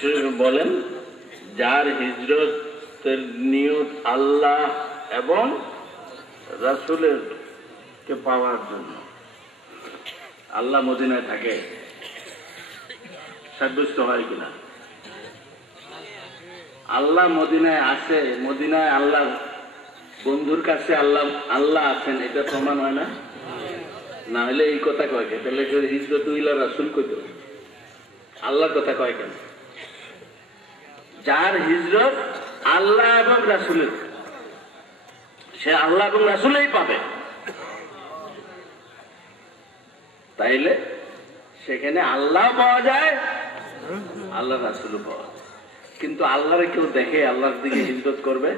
শরীফে বলেন, যার হিজরতের নিয়ত আল্লাহ এবং রাসূলের কে পাওয়ার জন্য। আল্লাহ মদিনায় থাকে, সাব্যস্ত হয় কিনা? আল্লাহ মদিনায় আসে, মদিনায় আল্লাহ বন্ধুর কাছে আল্লাহ আল্লাহ আছেন, এটা প্রমাণ হয় না? না হলে এই কথা কয় কে? তাহলে হিজরত ইলা রাসূল কইতো, আল্লাহর কথা কয় কেন? যার হিজরত আল্লাহ এবং রাসূলের, সে আল্লাহ এবং রাসূলেই পাবে। তাইলে সেখানে আল্লাহ পাওয়া যায়, আল্লাহ রাসূলও পাওয়া যায়। কিন্তু আল্লাহরে কেউ দেখে আল্লাহর দিকে হিজরত করবে?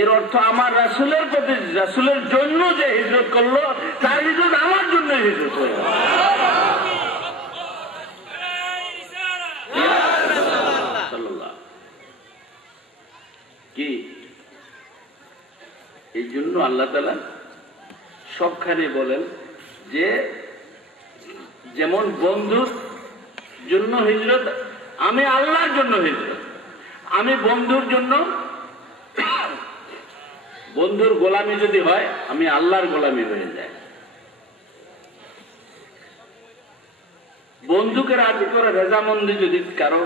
এর অর্থ আমার রাসূলের প্রতি, রাসূলের জন্য যে হিজরত করলো, তার হিজরত আমার জন্য হিজরত হয়ে গেল। কি এই জন্য আল্লাহ তাআলা সবখানে বলেন যে যেমন বন্ধুর জন্য হিজরত, আমি আল্লাহর জন্য হিজরত, আমি বন্ধুর জন্য, বন্ধুর গোলামি যদি হয় আমি আল্লাহর গোলামি হয়ে যায়। বন্ধুকে রাজি করে রেজামন্দি যদি কারো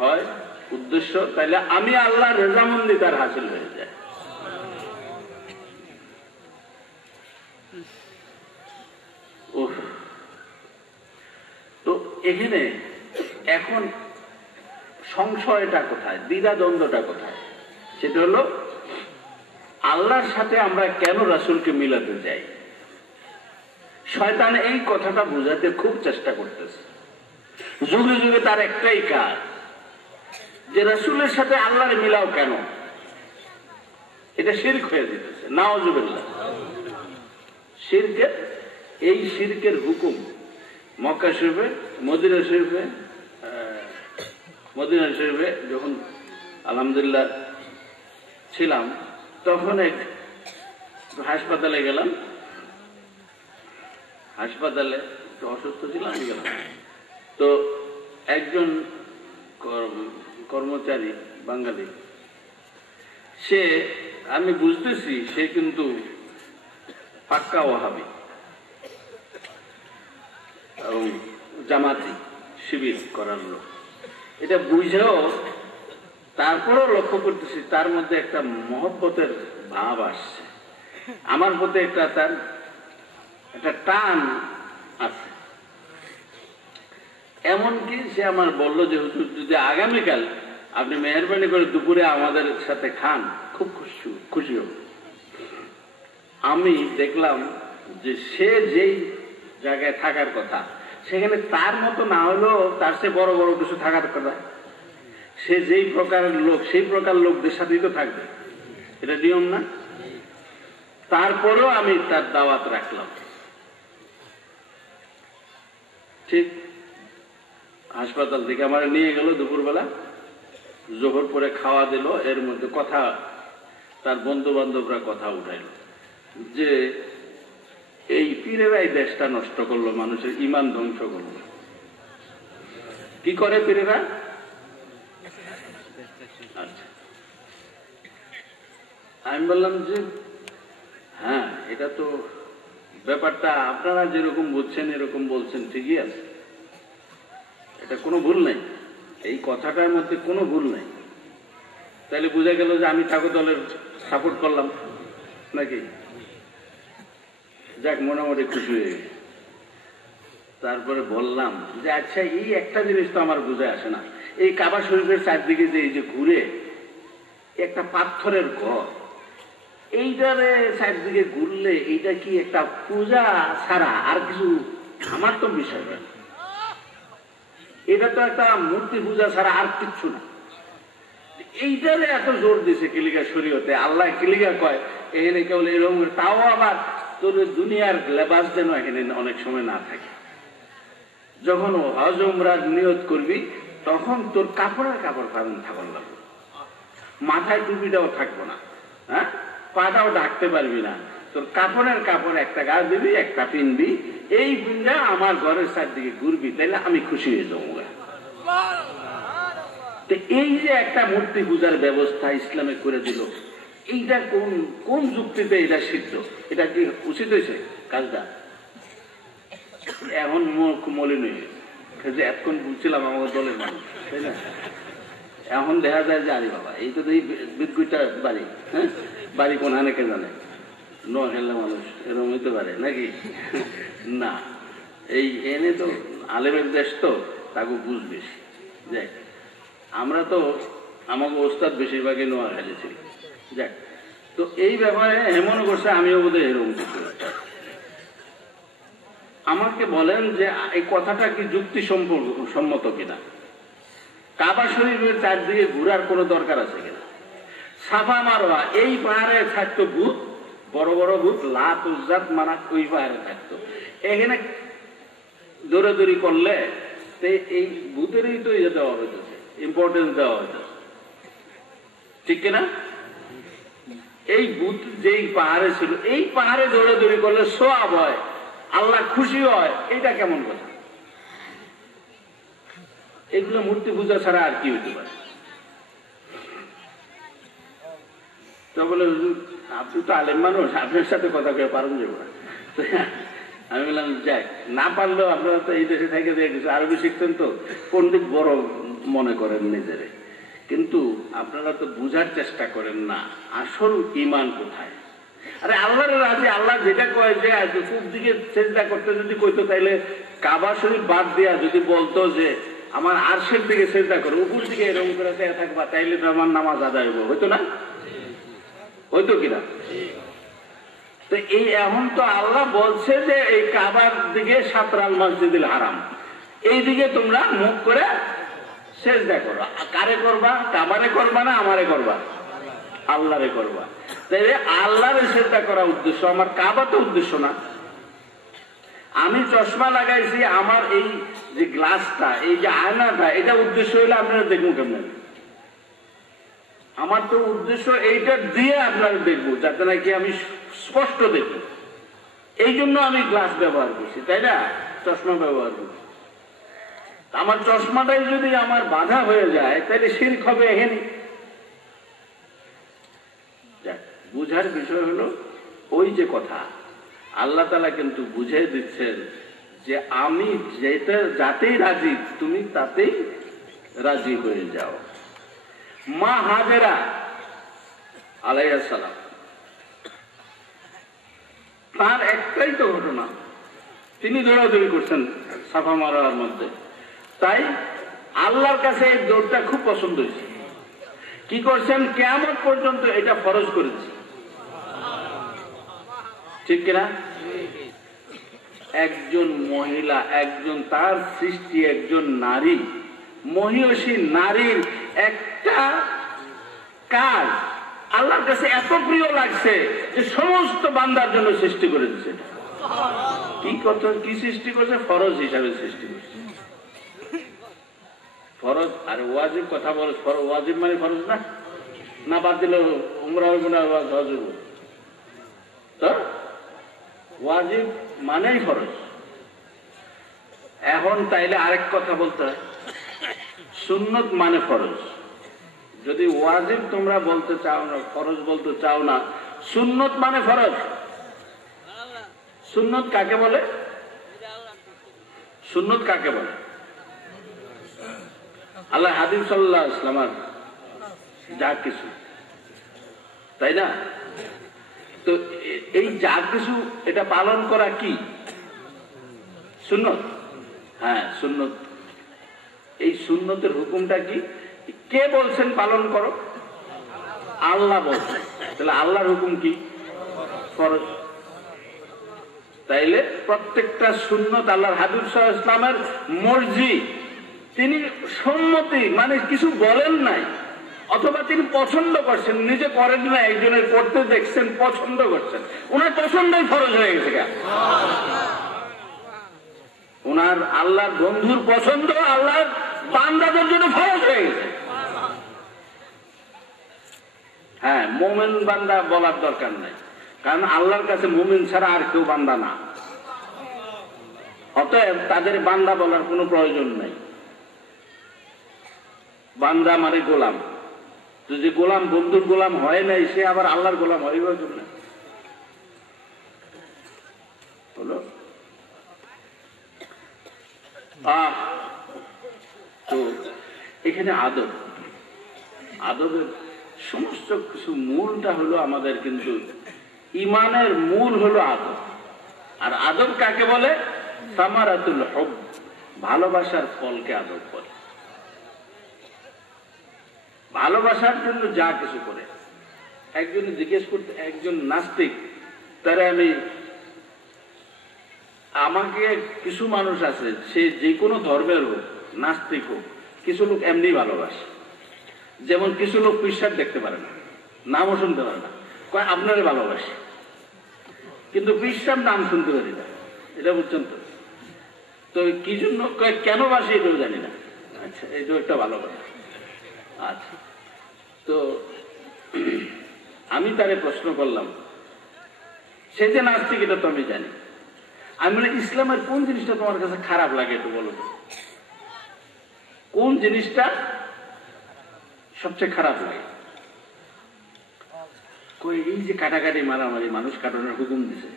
হয় উদ্দেশ্য, তাহলে আমি আল্লাহর রেজামন্দি তার হাসিল হয়ে যায়। তো এখানে এখন সংশয়টা কোথায়, দ্বিধাদ্বন্দ্বটা কোথায়? সেটা হলো আল্লাহর সাথে আমরা কেন রাসূলকে মিলাতে যাই। শয়তান এই কথাটা বোঝাতে খুব চেষ্টা করতেছে, যুগে যুগে তার একটাই কাজ, যে রাসূলের সাথে আল্লাহর মিলাও কেন? এটা শিরক হয়ে যেতেছে, নাউজুবিল্লাহ। শিরকের, এই শিরকের হুকুম মক্কা শরীফে, মদিনা শরীফে, মদিনা শরীফে যখন আলহামদুলিল্লাহ ছিলাম, তখন এক হাসপাতালে গেলাম, হাসপাতালে অসুস্থ ছিলাম, গেলাম তো একজন কর্মচারী বাঙালি, সে, আমি বুঝতেছি সে কিন্তু পাক্কা ওয়াহাবি এবং জামাতি শিবির করার লোক, এটা বুঝেও তারপরেও লক্ষ্য করতেছি তার মধ্যে একটা মহব্বতের ভাব আসছে, আমার প্রতি একটা তার একটা টান আছে। এমনকি সে আমার বললো যে হুজুর যদি আগামীকাল আপনি মেহরবানি করে দুপুরে আমাদের সাথে খান, খুব খুশি হব। আমি দেখলাম যে সে যেই জায়গায় থাকার কথা, সেখানে তার মতো না হলেও তার চেয়ে বড় বড় কিছু থাকার কথা। সে যেই প্রকারের লোক, সেই প্রকার লোকদের সাথেই তো থাকবে, এটা নিয়ম না? তারপরেও আমি তার দাওয়াত রাখলাম। ঠিক হাসপাতাল থেকে আমার নিয়ে গেল দুপুরবেলা, জোহর পরে খাওয়া দিল, এর মধ্যে কথা, তার বন্ধু বান্ধবরা কথা উঠাইল যে এই পীরেরাই দেশটা নষ্ট করলো, মানুষের ঈমান ধ্বংস করলো। কি করে পীরেরা? আচ্ছা, আমি বললাম যে হ্যাঁ, এটা তো ব্যাপারটা আপনারা যেরকম বুঝছেন এরকম বলছেন, ঠিকই আছে, এটা কোনো ভুল নাই, এই কথাটার মধ্যে কোনো ভুল নাই। তাহলে বোঝা গেল যে আমি ঠাকুর দলের সাপোর্ট করলাম নাকি? যাক, মোটামুটি খুশি হয়ে গেছে। তারপরে বললাম যে আচ্ছা, এই একটা জিনিস তো আমার বুঝে আসে না, এই কাবা শরীফের চারদিকে যে এই যে ঘুরে একটা পাথরের ঘর, এইটারে চারদিকে ঘুরলে এইটা কি একটা পূজা ছাড়া আর কিছু? আমার তো বিষয় না, এটা তো একটা মূর্তি পূজা ছাড়া আর কিচ্ছু না। এইটারে এত জোর দিছে কিলিকা শরীয়তে, আল্লাহ কিলিকা কয় এখানে কেবল এরকম, তাও আবার তোর দুনিয়ার লেবাস যেন এখানে অনেক সময় না থাকে। যখন হজ উমরার নিয়ত করবি তখন তোর কাপড়ের কাপড় থাকন লাগবে, মাথায় টুপিটাও থাকবো না, হ্যাঁ, পাটাও ঢাকতে পারবি না, তোর কাপড়ের কাপড় একটা গা দিবি, একটা পিনবি, এই পিনটা আমার ঘরের চারদিকে ঘুরবি, তাইলে আমি খুশি হয়ে যাবো। তো এই যে একটা মূর্তি পূজার ব্যবস্থা ইসলামে করে দিল, এইটা কোন কোন যুক্তিতে এটা সিদ্ধ? এটা কি উচিত হয়েছে কাজটা? এখন মুখ মলিন হয়ে গেছে, এতক্ষণ বুঝছিলাম আমাদের দলের মানুষ, তাই না? এখন দেখা যায় যে আরে বাবা, এই তো এই বিদ্যুৎটা বাড়ি, হ্যাঁ বাড়ি কোন হানেকে জানে, নোয়াখালী মানুষ এরকম হইতে পারে নাকি? না, এই এনে তো আলেমের দেশ, তো তাকে বুঝ বেশি। যাক, আমরা তো আমাকে ওস্তাদ বেশিরভাগই নোয়াখালী ছিল। যাক, তো এই ব্যাপারে এমন করছে আমিও বোধহয় এরকম কিছু। আমাকে বলেন যে এই কথাটা কি যুক্তি সম্মত কিনা? কাবা শরীফের চারদিকে ঘুরার কোনো দরকার আছে কিনা? সাফা মারোয়া, এই পাহাড়ে থাকতো ভূত, বড় বড় ভূত, লাত উজ্জাত মানাত ওই পাহাড়ে থাকতো। এখানে দৌড়াদৌড়ি করলে এই ভূতেরই তো ইয়ে দেওয়া হইতেছে, ইম্পর্টেন্স দেওয়া হইতেছে, ঠিক কিনা? এই ভূত যেই পাহাড়ে ছিল, এই পাহাড়ে দৌড়াদৌড়ি করলে সোয়াব হয়, আল্লাহ খুশি হয়, এটা কেমন কথা? এগুলো মূর্তি পূজা ছাড়া আর কি হইতে পারে? তো বলে আপনি তো আলেম মানুষ, আপনার সাথে কথা কে পারেন যাবো না। আমি বললাম যাক, না পারলেও আপনারা তো এই দেশে থেকে দেখেছেন, আরবি শিখছেন, তো পণ্ডিত বড় মনে করেন নিজেরে, কিন্তু আপনারা তো বুঝার চেষ্টা করেন না আসল ঈমান কোথায়। আরে আল্লাহর রাজি, আল্লাহ যেটা কয় যে খুব দিকে চেষ্টা করতে যদি কইতো, তাইলে কাবা শরীফ বাদ দিয়া যদি বলতো যে আমার আরশের দিকে চেষ্টা করো, উপর দিকে এরকম করে থাকবা, তাইলে তো আমার নামাজ আদায় হইব, হইতো না? হইতো কিনা? তো এই এখন তো আল্লাহ বলছে যে এই কাবার দিকে সাতরাল মসজিদুল হারাম, এই দিকে তোমরা মুখ করে সেজদা করো। কারে করবা? কাবারে করবা না আমারে করবা? আল্লাহরে করবা। তাইলে আল্লাহরে সেজদা করা উদ্দেশ্য, আমার কাবা তো উদ্দেশ্য না। আমি চশমা লাগাইছি, আমার এই যে গ্লাসটা, এই যে আয়নাটা, এটা উদ্দেশ্য হইলে আপনারা দেখবো কেমন? আমার তো উদ্দেশ্য এইটা দিয়ে আপনারা দেখবো, যাতে নাকি আমি স্পষ্ট দেখব। এই জন্য আমি গ্লাস ব্যবহার করছি, তাই না? চশমা ব্যবহার করছি। আমার চশমাটাই যদি আমার বাধা হয়ে যায়, তাহলে শিরক হবে এখানে। বুঝার বিষয় হলো ওই যে কথা, আল্লাহ তাআলা কিন্তু বুঝিয়ে দিচ্ছেন যে আমি যাতেই রাজি, তুমি তাতেই রাজি হয়ে যাও। মা হাজেরা আলাইহিস সালাম, তার একটাই তো ঘটনা, তিনি দৌড়াদৌড়ি করছেন সাফা মারোয়ার মধ্যে, তাই আল্লাহর কাছে এই দৌড়টা খুব পছন্দ হয়েছে। কি করছেন? কিয়ামত পর্যন্ত এটা ফরজ করেছে, ঠিক কিনা? একজন মহিলা, একজন তার সৃষ্টি, একজন নারী, মহিষী নারীর একটা কাজ আল্লাহর কাছে এত প্রিয় লাগছে যে সমস্ত বান্দার জন্য সৃষ্টি করে দিচ্ছে। কি কথা, কি সৃষ্টি করছে? ফরজ হিসাবে সৃষ্টি করছে। ফরজ আর ওয়াজিব কথা বলে, ওয়াজিব মানে ফরজ না, না বাদ দিলে উমরা হইব না, হজ হইব? তো ওয়াজিব মানেই ফরজ। এখন তাইলে আরেক কথা বলতে হয়, সুন্নত মানে ফরজ। যদি ওয়াজিব তোমরা বলতে চাও না, ফরজ বলতে চাও না, সুন্নত মানে ফরজ। সুন্নত কাকে বলে? সুন্নত কাকে বলে? আল্লাহ হাবিব সাল্লাল্লাহু আলাইহি ওয়াসাল্লাম যা কিছু, তাই না? তো এই যা কিছু, এটা পালন করা কি সুন্নত? হ্যাঁ, সুন্নত। এই সুন্নতের হুকুমটা কি? কে বলছেন পালন করো? আল্লাহ বলছেন। তাহলে আল্লাহর হুকুম কি? ফরজ। তাইলে প্রত্যেকটা সুন্নত আল্লাহর হাবিব সাল্লাল্লাহু আলাইহি ওয়াসাল্লামের মর্জি, তিনি সম্মতি মানে কিছু বলেন নাই, অথবা তিনি পছন্দ করছেন, নিজে করেন না, একজনের করতে দেখছেন, পছন্দ করছেন, ওনার পছন্দই ফরজ হয়ে গেছে। কেন? ওনার আল্লাহর বন্ধুর পছন্দ আল্লাহর বান্দাদের জন্য ফরজ হয়ে গেছে। হ্যাঁ, মুমিন বান্দা বলার দরকার নাই, কারণ আল্লাহর কাছে মুমিন ছাড়া আর কেউ বান্দা না, অতএব তাদের বান্দা বলার কোনো প্রয়োজন নাই। বান্দা মানে গোলাম। যদি গোলাম বন্ধুর গোলাম হয় নাই, সে আবার আল্লাহর গোলাম হইব না হলো। তো এখানে আদবের সমস্ত কিছু মূলটা হলো আমাদের, কিন্তু ইমানের মূল হলো আদব। আর আদব কাকে বলে? সামারাতুল হুব, ভালোবাসার ফলকে আদব বলে। ভালোবাসার জন্য যা কিছু করে। একজন জিজ্ঞেস করতে, একজন নাস্তিক, তারা আমাকে কিছু মানুষ আছে, সে যে কোনো ধর্মের হোক, নাস্তিক হোক, কিছু লোক এমনি ভালোবাসে। যেমন কিছু লোক পিসাব দেখতে পারে না, নামও শুনতে পারে না, কয় আপনারে ভালোবাসে, কিন্তু পিসাব নাম শুনতে পারি না। এটা বুঝছেন তো? তো কি জন্য কেন বাসি এটাও জানি না। আচ্ছা, এটাও একটা ভালো কথা। আচ্ছা, তো আমি তারে প্রশ্ন করলাম, সে যে নাস্তিক এটা তো আমি জানি। আমি বলি, ইসলামের কোন জিনিসটা তোমার কাছে খারাপ লাগে একটু বলো তো, কোন জিনিসটা সবচেয়ে খারাপ লাগে? কই, এই যে কাটাকাটি মারামারি, মানুষ কাটানোর হুকুম দিছে,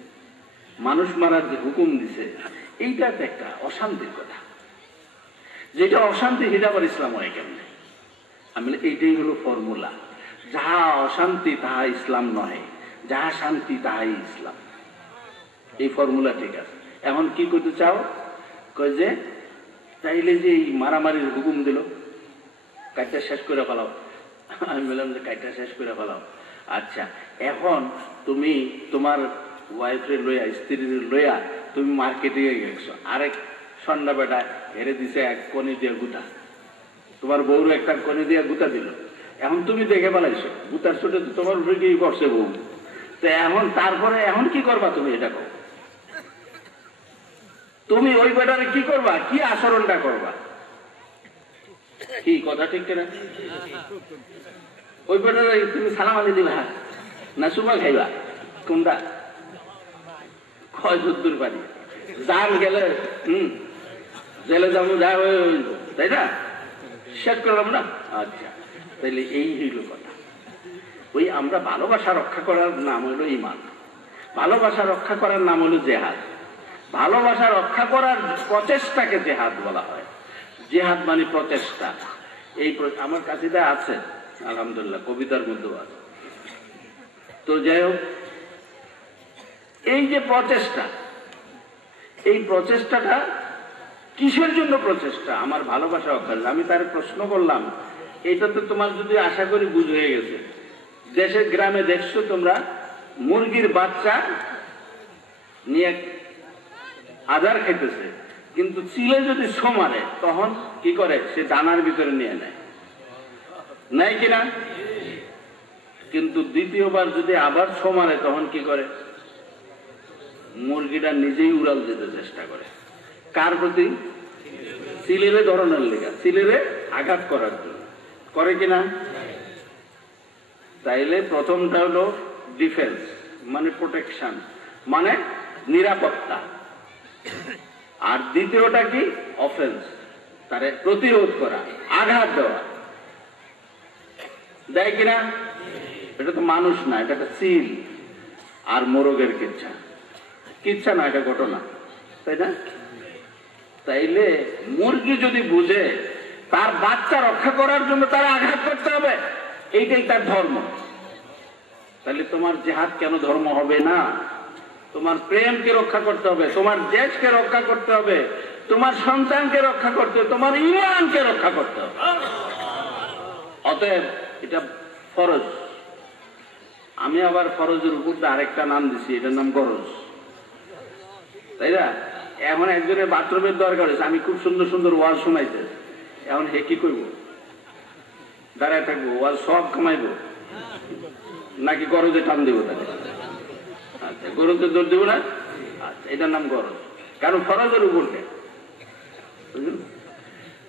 মানুষ মারার যে হুকুম দিছে, এইটা তো একটা অশান্তির কথা। যেটা অশান্তি সেটা আবার ইসলাম হয় কেমনে? আমি এইটাই হলো ফর্মুলা। যাহা অশান্তি তাহা ইসলাম নয়, যাহা শান্তি তাহাই ইসলাম। এই ফর্মুলা ঠিক আছে। এখন কি করতে চাও? কয় যে তাইলে যে এই মারামারির হুকুম দিল, কাজটা শেষ করে ফেলাও। আমি বললাম যে কাজটা শেষ করে ফেলাও। আচ্ছা, এখন তুমি তোমার ওয়াইফের লইয়া, স্ত্রীর লইয়া তুমি মার্কেটে গেছো, আরেক সন্ধ্যা বেটা হেরে দিছে এক কনি দিয়ে গুতা, তোমার বউর একটা কনি দিয়ে গুতা দিল। এখন তুমি দেখে ফেলাইছো, গুতার ছোটে তোমার উপরে কি করছে বউ। তো এখন তারপরে এখন কি করবা তুমি? এটা কর, তুমি ওই বেটারে কি করবা, কি আচরণটা করবা? কি কথা ঠিক কিনা? ওই বেটারে তুমি সালাম আলি দিবা না সুমা খাইবা? কোনটা? ক্ষয় যদ্দুর পারি জান গেলে জেলে যাবো, যা তাই না? শেষ করলাম না? আচ্ছা, তাইলে এই হইল কথা। ওই আমরা ভালোবাসা রক্ষা করার নাম হলো ঈমান, ভালোবাসা রক্ষা করার নাম হলো জেহাদ। ভালোবাসা রক্ষা করার প্রচেষ্টাকে জেহাদ বলা হয়। জেহাদ মানে প্রচেষ্টা। এই আমার কাছে আছে আলহামদুলিল্লাহ, কবিতার মধ্যেও আছে। তো যাই হোক, এই যে প্রচেষ্টা, এই প্রচেষ্টাটা কিসের জন্য প্রচেষ্টা? আমার ভালোবাসা রক্ষা। আমি তার প্রশ্ন করলাম, এটা তো তোমার যদি আশা করি বুঝ হয়ে গেছে। দেশের গ্রামে দেখছো তোমরা, মুরগির বাচ্চা নিয়ে আদার খাইতেছে, কিন্তু চিলে যদি ছো মারে তখন কি করে? সে দানার ভিতরে নিয়ে নেয়, নাই কিনা? কিন্তু দ্বিতীয়বার যদি আবার ছো মারে তখন কি করে? মুরগিটা নিজেই উড়াল যেতে চেষ্টা করে। কার প্রতি? চিলেরে ধরনের লেগা, চিলেরে আঘাত করার জন্য করে কিনা? তাইলে প্রথমটা হলো ডিফেন্স, মানে প্রোটেকশন, মানে নিরাপত্তা। আর দ্বিতীয়টা কি? অফেন্স, তারে প্রতিরোধ করা, আঘাত দেওয়া। দেয় কিনা? এটা তো মানুষ না, এটা একটা চিল আর মোরগের কিচ্ছা। কিচ্ছা না, এটা ঘটনা, তাই না? তাইলে মুরগি যদি বুঝে তার বাচ্চা রক্ষা করার জন্য তার আঘাত করতে হবে, এইটাই তার ধর্ম, তাহলে তোমার জেহাদ কেন ধর্ম হবে না? তোমার প্রেমকে রক্ষা করতে হবে, তোমার দেশকে রক্ষা করতে হবে, তোমার সন্তানকে রক্ষা করতে হবে, তোমার ঈমানকে রক্ষা করতে হবে। অতএব এটা ফরজ। আমি আবার ফরজের উপর আরেকটা নাম দিছি, এটার নাম গরজ, তাই না? এখন একজনের বাথরুমের দরকার হয়েছে, আমি খুব সুন্দর সুন্দর ওয়াজ শোনাইতে, এখন হে কি করবো? দাঁড়ায় থাকবো, ওয়াজ সব কামাইবো নাকি গরজে টান দেবো তাকে? আচ্ছা, গরজে দৌড় দেবো না? আচ্ছা, এটার নাম গরজ, কারণ ফরজের উপর নেই।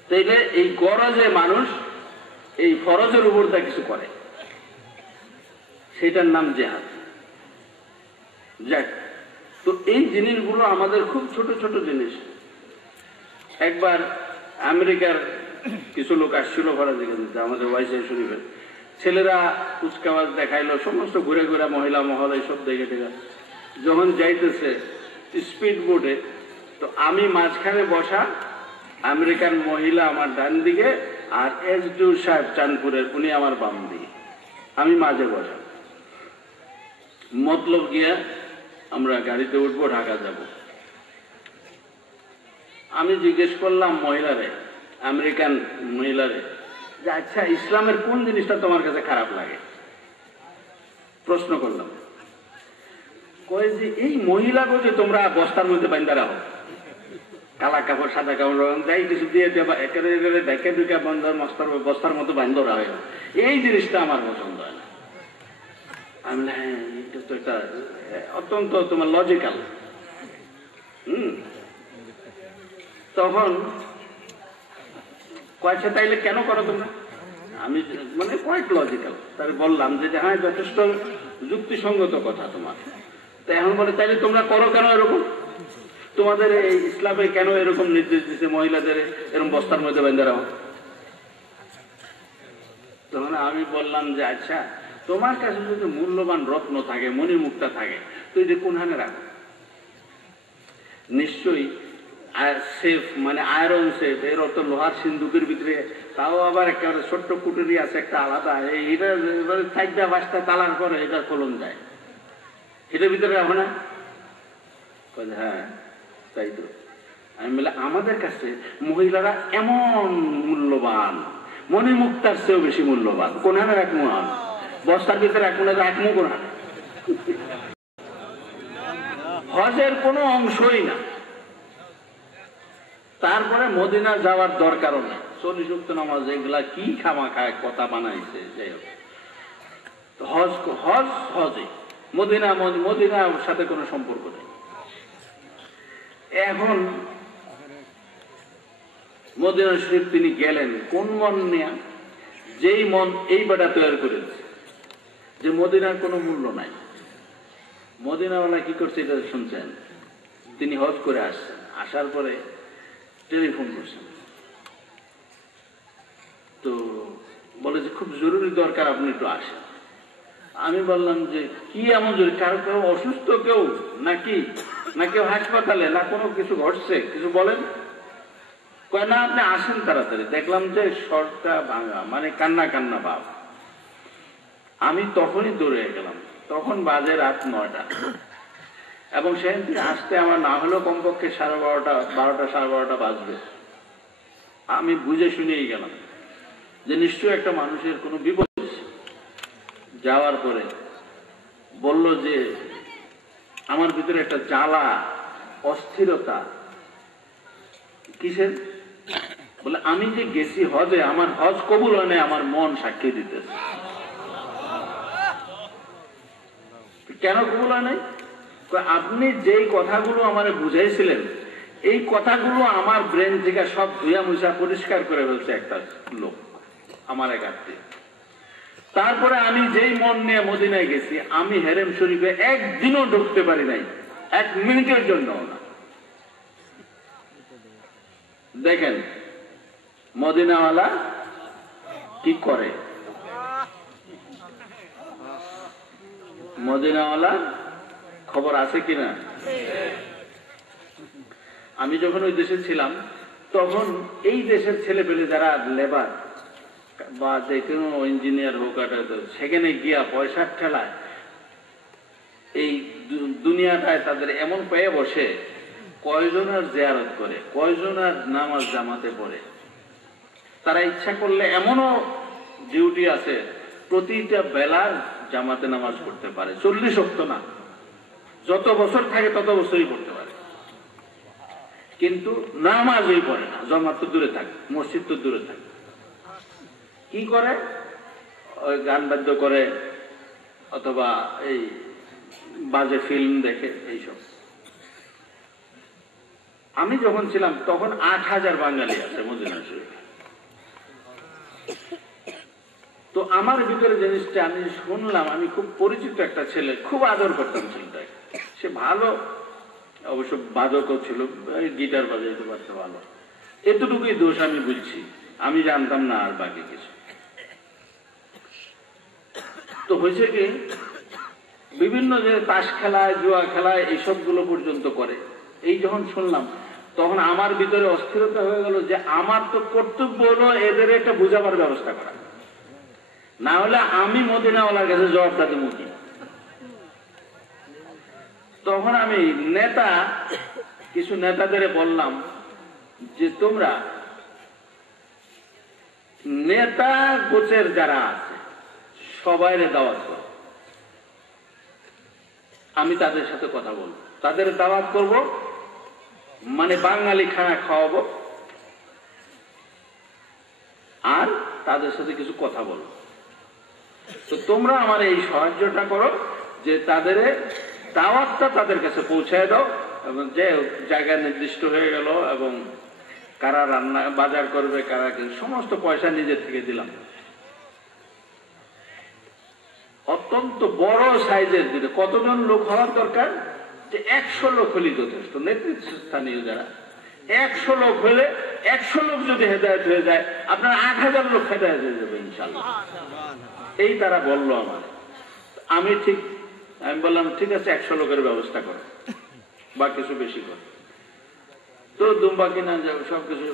তাইলে এই গরজে মানুষ এই ফরজের উপর তা কিছু করে, সেটার নাম জেহাদ। যাক, তো এই জিনিসগুলো আমাদের খুব ছোট ছোট জিনিস। একবার আমেরিকার কিছু লোক আসছিল ফরাজি গাজীতে আমাদের ওয়াইসিআই শরীফের ছেলেরা কুচকাওয়াজ দেখাইলো, সমস্ত ঘুরে ঘুরে মহিলা মহল এইসব দেখে টেকা যখন যাইতেছে স্পিড বোটে, তো আমি মাঝখানে বসা, আমেরিকান মহিলা আমার ডান দিকে, আর এসডিও সাহেব চাঁদপুরের উনি আমার বাম দিকে, আমি মাঝে বসা। মতলব গিয়া আমরা গাড়িতে উঠবো, ঢাকা যাব। আমি জিজ্ঞেস করলাম মহিলারে, আমেরিকান মহিলারে, যে আচ্ছা ইসলামের কোন জিনিসটা তোমার কাছে খারাপ লাগে? প্রশ্ন করলাম। কয় যে এই মহিলাকে যে তোমরা বস্তার মধ্যে বান্ধা রাখো, কালা কাপড় সাদা কাপড় যাই কিছু দিয়ে একেবারে দেখে দুইটা বস্তার মতো বান্ধ রাখা হয়, এই জিনিসটা আমার পছন্দ হয় না। আমি হ্যাঁ, এটা তো একটা অত্যন্ত তোমার লজিক্যাল। তখন কয়েছে তাইলে কেন করো তোমরা? আমি মানে কোয়াইট লজিক্যাল তাহলে বললাম যে হ্যাঁ যথেষ্ট যুক্তিসঙ্গত কথা তোমার। তো এখন বলে তাইলে তোমরা করো কেন এরকম? তোমাদের এই ইসলামে কেন এরকম নির্দেশ দিচ্ছে মহিলাদের এরকম বস্তার মধ্যে বেঁধে রাখো? তখন আমি বললাম যে আচ্ছা তোমার কাছে যদি মূল্যবান রত্ন থাকে, মণিমুক্তা থাকে, তুই যে কোনখানে রাখো? নিশ্চয়ই সেফ মানে আয়রন সেফ, এর অর্থ লোহার সিন্ধুকের ভিতরে, তাও আবার একেবারে ছোট্ট কুটুরি আছে একটা আলাদা, এটা 4-5টা তালার পরে এটা কলম যায়, এটার ভিতরে রাখো না? হ্যাঁ তাই তো। আমি বলে আমাদের কাছে মহিলারা এমন মূল্যবান, মণিমুক্তার চেয়েও বেশি মূল্যবান। কোনখানে রাখবো? বস্তার ভিতরে রাখবো না, রাখবো কোনখানে? হজের কোনো অংশই না। তারপরে মদিনা যাওয়ার দরকারও নেই, 40 ওয়াক্ত নামাজ এগুলা কি খামাখায় কথা বানাইছে। যাই হোক, হজ হজে, মদিনার সাথে কোনো সম্পর্ক নেই। এখন মদিনা শরীফ তিনি গেলেন কোন মন নিয়ে? যেই মন এই বেটা তৈরি করেছে যে মদিনার কোনো মূল্য নাই। মদিনাওয়ালা কি করছে এটা শুনছেন? তিনি হজ করে আসছেন, আসার পরে টেলিফোন করছেন, তো বলে যে খুব জরুরি দরকার, আপনি একটু আসেন। আমি বললাম যে কি এমন জরুরি? কারো অসুস্থ কেউ নাকি, না কেউ হাসপাতালে, না কোনো কিছু ঘটছে, কিছু বলেন? কয় না আপনি আসেন তাড়াতাড়ি। দেখলাম যে স্বরটা ভাঙা, মানে কান্না কান্না ভাব। আমি তখনই দৌড়ে গেলাম, তখন বাজে রাত 9টা, এবং সেখান থেকে আসতে আমার না হলেও কমপক্ষে 12টা বাজবে। আমি বুঝে শুনেই গেলাম যে নিশ্চয়ই একটা মানুষের কোনো বিপদ। যাওয়ার পরে বলল যে আমার ভিতরে একটা জ্বালা, অস্থিরতা। কিসের? বলে আমি যে গেছি হজে, আমার হজ কবুল হয় না, আমার মন সাক্ষী দিতেছে। কেন কবুল হয় নাই? আপনি যেই কথাগুলো আমার বুঝাইছিলেন, এই কথাগুলো আমার ব্রেন থেকে সব ধুয়া মুছা পরিষ্কার করে ফেলছে একটা লোক, আমার এক আত্মীয়। তারপরে আমি যেই মন নিয়ে মদিনায় গেছি, আমি হেরেম শরীফে একদিনও ঢুকতে পারি নাই, 1 মিনিটের জন্য না। দেখেন মদিনাওয়ালা কি করে। মদিনাওয়ালা খবর আছে কিনা? আমি যখন ওই দেশে ছিলাম, তখন এই দেশের ছেলে পেলে যারা লেবার বা যে কোনো ইঞ্জিনিয়ার হোক, সেখানে গিয়া পয়সার ঠেলায় এই দুনিয়াটায় তাদের এমন পেয়ে বসে, কয়জনের জিয়ারত করে, কয়জনের নামাজ জামাতে পড়ে। তারা ইচ্ছা করলে এমনও ডিউটি আছে, প্রতিটা বেলার জামাতে নামাজ পড়তে পারে, 40 ওয়াক্ত না, যত বছর থাকে তত বছরই পড়তে পারে, কিন্তু নামাজই পড়ে না। জামাত তো দূরে থাকে, মসজিদ তো দূরে থাকে। কি করে? ওই গান বাদ্য করে, অথবা এই বাজে ফিল্ম দেখে, এইসব। আমি যখন ছিলাম তখন 8000 বাঙালি আছে মদিনা শরীফে। তো আমার ভিতরে জিনিসটা আমি শুনলাম, আমি খুব পরিচিত একটা ছেলে, খুব আদর করতাম ছেলেটাকে। সে ভালো, অবশ্য বাদকও ছিল, গিটার বাজাইতে পারতো ভালো। এতটুকুই দোষ আমি বুঝছি। আমি জানতাম না আর বাকি কিছু। তো হয়েছে কি, বিভিন্ন যে তাস খেলায়, জুয়া খেলায়, এইসবগুলো পর্যন্ত করে। এই যখন শুনলাম তখন আমার ভিতরে অস্থিরতা হয়ে গেল যে আমার তো কর্তব্য হলো এদের একটা বুঝাবার ব্যবস্থা করা, না হলে আমি মদিনাওয়ালার কাছে জবাবটা দেবো কি। তখন আমি কিছু নেতাদের বললাম যে তোমরা নেতা গোছের যারা আছে সবাইরে দাওয়াত করো, আমি তাদের সাথে কথা বলবো, তাদের দাওয়াত করব, মানে বাঙালি খানা খাওয়াবো, আর তাদের সাথে কিছু কথা বলবো। তো তোমরা আমার এই সাহায্যটা করো যে তাদের দাওয়াতটা তাদের কাছে পৌঁছায় দাও, এবং যে জায়গা নির্দিষ্ট হয়ে গেল, এবং কারা রান্না বাজার করবে, কারা সমস্ত পয়সা নিজের থেকে দিলাম। অত্যন্ত বড় সাইজের দিলে কতজন লোক হওয়ার দরকার, যে 100 লোক হলেই যথেষ্ট। নেতৃস্থানীয় যারা 100 লোক হলে, 100 লোক যদি হেদায়েত হয়ে যায়, আপনার 8000 লোক হেদায়েত হয়ে যাবে ইনশাআল্লাহ। এই তারা বললো আমার। আমি বললাম ঠিক আছে, 100 লোকের ব্যবস্থা করো বা কিছু বেশি করো। তো দুম্বা কিনা যাবে, সবকিছু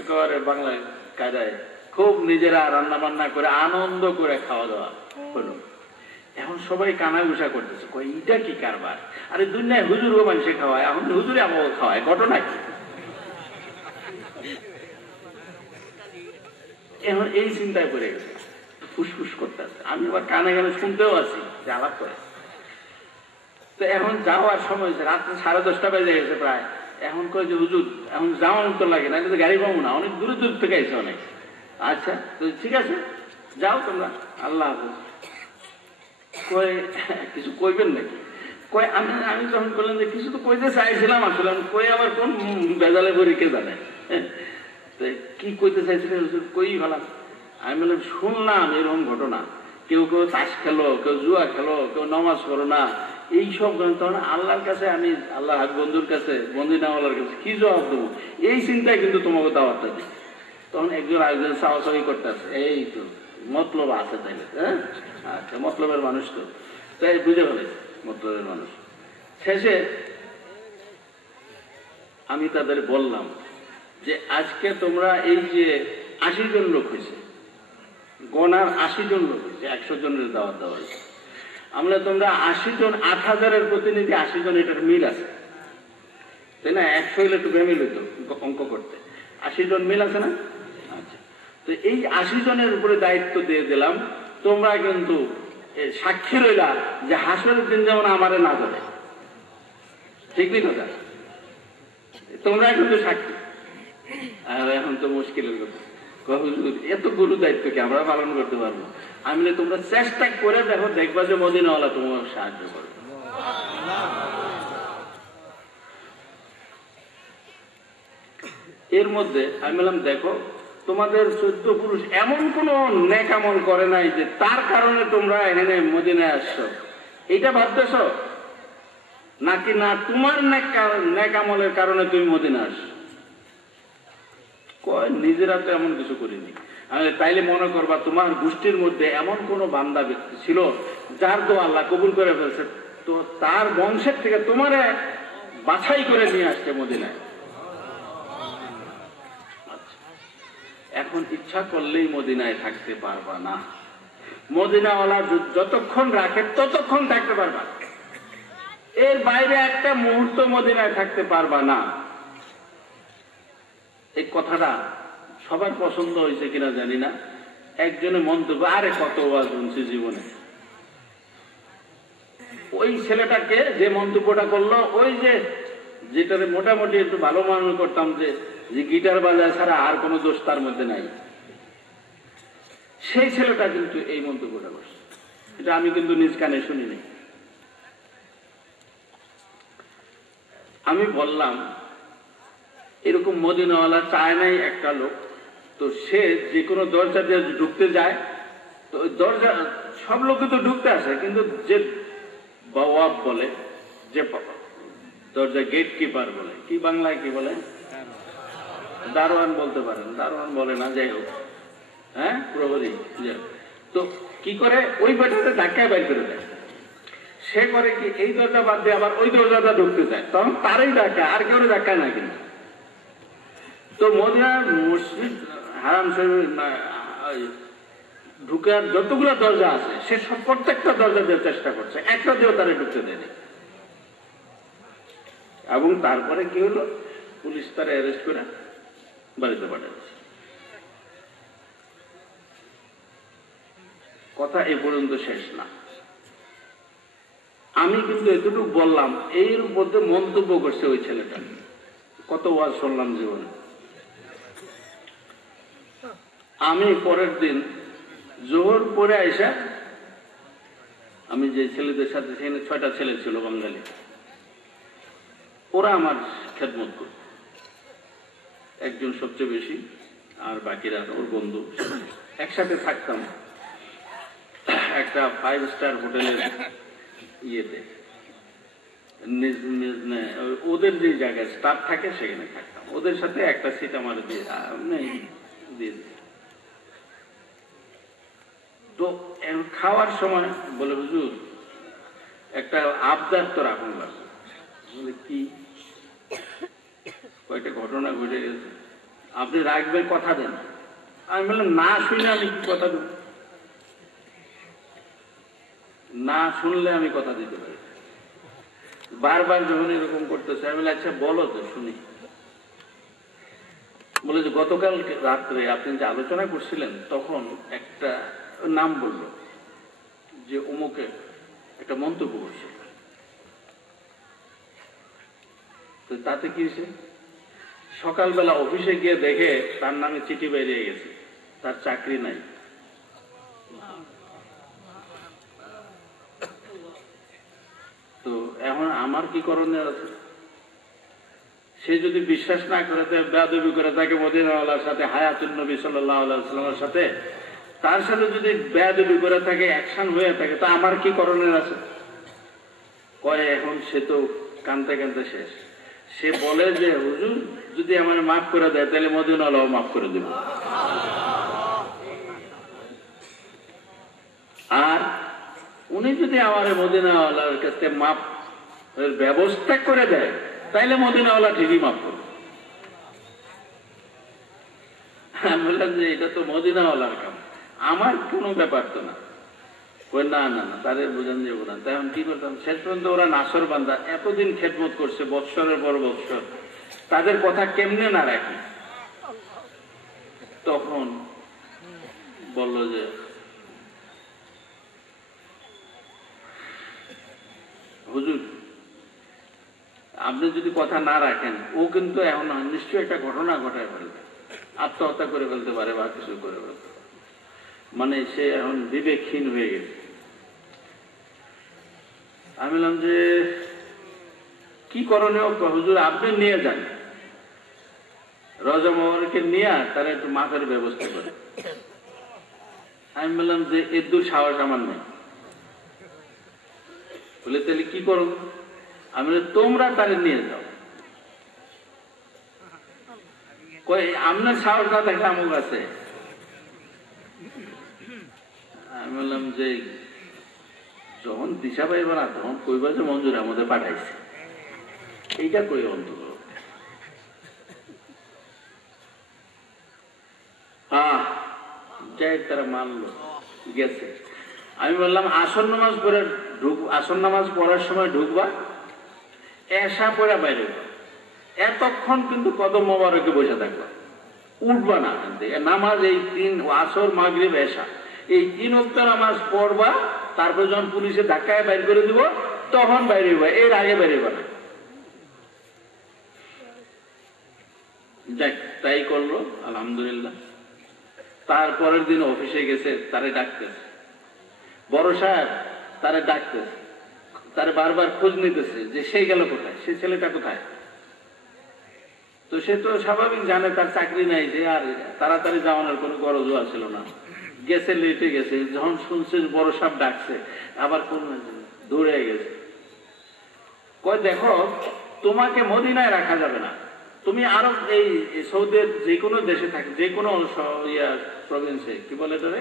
একেবারে বাংলায় কায়দায় খুব নিজেরা রান্না বান্না করে আনন্দ করে খাওয়া দাওয়া হলো। এখন সবাই কানা গুসা করতেছে, কই এটা কি কারবার? আরে দুনিয়ায় হুজুরও মানুষে খাওয়ায়, এখন হুজুরে আমাকে খাওয়ায়, ঘটনা কি? এখন এই চিন্তায় পড়ে গেছে, ফুসফুস করতে আছে। আমি আবার কানে কানে শুনতেও আছি যে আলাপ করে। তো এখন যাওয়ার সময় রাত্রে 10:30 বেজে গেছে প্রায়। এখন কয় যে হুজুর এখন যাওয়ার মতো লাগে না, কিন্তু গাড়ি পাবো না, অনেক দূরে দূর থেকে আইছে অনেক। আচ্ছা তো ঠিক আছে, যাও তোমরা, আল্লাহ হাফেজ। কয় কিছু কইবেন নাকি? কয় আমি যখন বললাম যে কিছু তো কইতে চাইছিলাম আসলে, কই আবার কোন বেজালে বলি কে জানে। কি কইতে চাইছিলেন হুজুর? কই ভালো। আমি বললাম শুনলাম এরকম ঘটনা, কেউ কেউ তাস খেলো, কেউ জুয়া খেলো, কেউ নামাজ পড়ো না, এইসব। তখন আল্লাহর কাছে আমি, আল্লাহ বন্ধুর কাছে, বন্দিনাওয়ালার কাছে কি জবাব দেবো, এই চিন্তায় কিন্তু তোমাকে দাওয়াতটা দিই। তখন একজন আরেকজন সাহসাহী করতে আছে, এই তো মতলব আছে তাইলে। হ্যাঁ আচ্ছা, মতলবের মানুষ তো, তাই বুঝে ফেলেছে মতলবের মানুষ। শেষে আমি তাদের বললাম যে আজকে তোমরা এই যে 80 জন লোক হয়েছে, গনার 80 জন লোক হয়েছে, 100 জনের দাওয়াত দেওয়া হয়েছে। আমরা তোমরা 80 জন, 8000-এর প্রতিনিধি 80 জন, এটার মিল আছে তাই না? 100 হলে একটু বেমিল হইতো অঙ্ক করতে, 80 জন মিল আছে না? আচ্ছা, তো এই 80 জনের উপরে দায়িত্ব দিয়ে দিলাম। তোমরা কিন্তু সাক্ষী রইলা যে হাসরের দিন যেমন আমারে না ধরে, ঠিক নেই কথা? তোমরা কিন্তু সাক্ষী। এখন তো মুশকিলের কথা, এত গুরু দায়িত্ব কি আমরা পালন করতে পারবো? আমি তোমরা চেষ্টা করে দেখো, দেখবা যে মদিনাওয়ালা তোমার সাহায্য করবে। এর মধ্যে আমি বললাম দেখো, তোমাদের 14 পুরুষ এমন কোন নেক আমল করে নাই যে তার কারণে তোমরা এখানে মদিনায় আসছো, এইটা ভাবতেছ নাকি না তোমার নেক আমলের কারণে তুমি মদিনা আসছো? কয় নিজেরা তো এমন কিছু করিনি। তাইলে মনে করবা তোমার গোষ্ঠীর মধ্যে এমন কোন বান্দা ব্যক্তি ছিল যার দোয়া আল্লাহ কবুল করে ফেলছে, তো তার বংশের থেকে তোমারে বাছাই করে নিয়ে আসছে মদিনায়। এখন ইচ্ছা করলেই মদিনায় থাকতে পারবা না। মদিনাওয়ালা যতক্ষণ রাখে ততক্ষণ থাকতে পারবা, এর বাইরে একটা মুহূর্ত মদিনায় থাকতে পারবা না। এই কথাটা সবার পছন্দ হয়েছে কিনা জানি না। একজনে মন্তব্য, আরে কত ওয়াজ শুনছি জীবনে। ওই ছেলেটাকে যে মন্তব্যটা করলো, ওই যেটাতে মোটামুটি একটু ভালো মনে করতাম যে গিটার বাজায় ছাড়া আর কোনো দোষ তার মধ্যে নাই, সেই ছেলেটা কিন্তু এই মন্তব্যটা করছে। এটা আমি কিন্তু নিজ কানে শুনিনি। আমি বললাম এরকম মদিনাওয়ালা চায় নাই একটা লোক, তো সে যে কোনো দরজা দিয়ে ঢুকতে যায়, তো দরজা সব লোকে তো ঢুকতে আসে, কিন্তু যে বাওয়াব বলে, যে দরজা গেট কিপার বলে, কি বাংলায় কি বলে, দারোয়ান বলতে পারেন, দারোয়ান বলে না, যাই হোক, হ্যাঁ প্রহরী। তো কি করে ওই বেটাতে ধাক্কায় বাইর করে দেয়। সে করে কি এই দরজা বাদ দিয়ে আবার ওই দরজাটা ঢুকতে চায়, তখন তারই ধাক্কা, আর কেউ ধাক্কায় না কিন্তু। তো মদিনার মসজিদ হারাম শরীফ ঢুকার যতগুলো দরজা আছে সে সব প্রত্যেকটা দরজা দেওয়ার চেষ্টা করছে, একটা দিয়েও তারা ঢুকতে দেয়নি। এবং তারপরে কি হলো, পুলিশ তারা অ্যারেস্ট করে বাড়িতে পাঠাচ্ছে। কথা এই পর্যন্ত শেষ না, আমি কিন্তু এতটুকু বললাম, এর মধ্যে মন্তব্য করছে ওই ছেলেটা। কত ওয়াজ শুনলাম জীবনে। আমি পরের দিন জোহর পরে আইসা, আমি যে ছেলেদের সাথে, সেখানে 6টা ছেলে ছিল বাঙালি, ওরা আমার খেদমত করত, একজন সবচেয়ে বেশি, আর বাকিরা ওর বন্ধু। একসাথে থাকতাম একটা 5 স্টার হোটেলের ইয়েতে, ওদের যে জায়গায় স্টাফ থাকে সেখানে থাকতাম, ওদের সাথে একটা সিট আমার দিয়ে তো খাওয়ার সময় বলে, হুজুর একটা আবদার তো রাখুন লাগবে। বলে কি? কয়েকটা ঘটনা ঘটে গেছে, আপনি রাখবেন, কথা দেন। আমি বললাম না শুনে আমি কি কথা দেব, না শুনলে আমি কথা দিতে পারি। বারবার যখন এরকম করতেছে, আমি বলে আচ্ছা বলো তো শুনি। বলে যে গতকাল রাত্রে আপনি যে আলোচনা করছিলেন, তখন একটা নাম বলল যে অমুকে একটা মন্তব্য করছে, তো তাতে কি হয়েছে? সকালবেলা অফিসে গিয়ে দেখে তার নামে চিঠি বেরিয়ে গেছে, তার চাকরি নাই। তো এখন আমার কি করণীয় আছে? সে যদি বিশ্বাস না করে, বেয়াদবি করে থাকে মদিনাওয়ালার সাথে, হায়াতুন নবী সাল্লাল্লাহু আলাইহি ওয়াসাল্লামের সাথে, তার সাথে যদি বেয়াদবি করে থাকে, অ্যাকশন হয়ে থাকে, তা আমার কি করণীয় আছে? কয় এখন সে তো কানতে কানতে শেষ। সে বলে যে হুজুর যদি আমার মাফ করে দেয়, তাহলে মদিনাওয়ালাও মাফ করে দেব, আর উনি যদি আমার মদিনাওয়ালার কাছে মাফ ব্যবস্থা করে দেয়, তাইলে মদিনাওয়ালা ঠিকই মাফ করবে। আমি বললাম যে এটা তো মদিনাওয়ালার কাম, আমার কোনো ব্যাপার তো না। না না না, তাদের বোঝান যাবো না। তখন কি করতাম, শেষ পর্যন্ত ওরা নাসর বান্দা, এতদিন খেদমত করছে, বৎসরের পর বৎসর, তাদের কথা কেমনে না রাখি। তখন বলল যে হুজুর আপনি যদি কথা না রাখেন, ও কিন্তু এখন নিশ্চয়ই একটা ঘটনা ঘটায় ফেলবে, আত্মহত্যা করে ফেলতে পারে বা কিছু করে ফেলতে পারে, মানে সে এখন বিবেকহীন হয়ে গেছে। আমি বললাম যে কি করণীয়? হুজুর আপনি নিয়ে যান, রজা মোবারককে নিয়ে তারা একটু মাথার ব্যবস্থা করে। আমি বললাম যে এর দূর সাহস আমার নেই। বলে তাহলে কি করো? আমি তোমরা তারে নিয়ে যাও। আপনার সাহস না থাকে আমুক আছে। আমি বললাম যে যখন দিশা পাইব না, তখন কইবা যে মঞ্জুর আমাদের পাঠাইছে, এইটা কই অন্তত। যাই তারা মানলো, গেছে। আমি বললাম আসর নামাজ পড়ে আসর নামাজ পড়ার সময় ঢুকবা, এসা পড়া বাইরে, এতক্ষণ কিন্তু কদম মোবারকে বসে থাকবা, উঠবা না। নামাজ এই 3 আসর মাগরিব এসা, এই 3 ওয়াক্ত নামাজ পড়বা, তারপর যখন পুলিশে ধাক্কায় বাইর করে দিব তখন বাইরে হইবা, এর আগে বাইরে হইবা না। যাক তাই করলো, আলহামদুলিল্লাহ। তারপরের দিন অফিসে গেছে, তারে ডাকতেছে, বড় সাহেব তারে ডাকতেছে, তারে বারবার খোঁজ নিতেছে যে সে গেল কোথায়, সে ছেলেটা কোথায়। তো সে তো স্বাভাবিক জানে তার চাকরি নাই, যে আর তাড়াতাড়ি যাওয়ানোর কোনো গরজও ছিল না, গেছে লেটে গেছে। যখন শুনছে বড় সাহেব ডাকছে, আবার কোন দৌড়ে গেছে। কয় দেখো তোমাকে মদিনায় রাখা যাবে না, তুমি আরব এই সৌদির যে কোনো দেশে থাকে, যে কোনো প্রভিন্সে কি বলে এটারে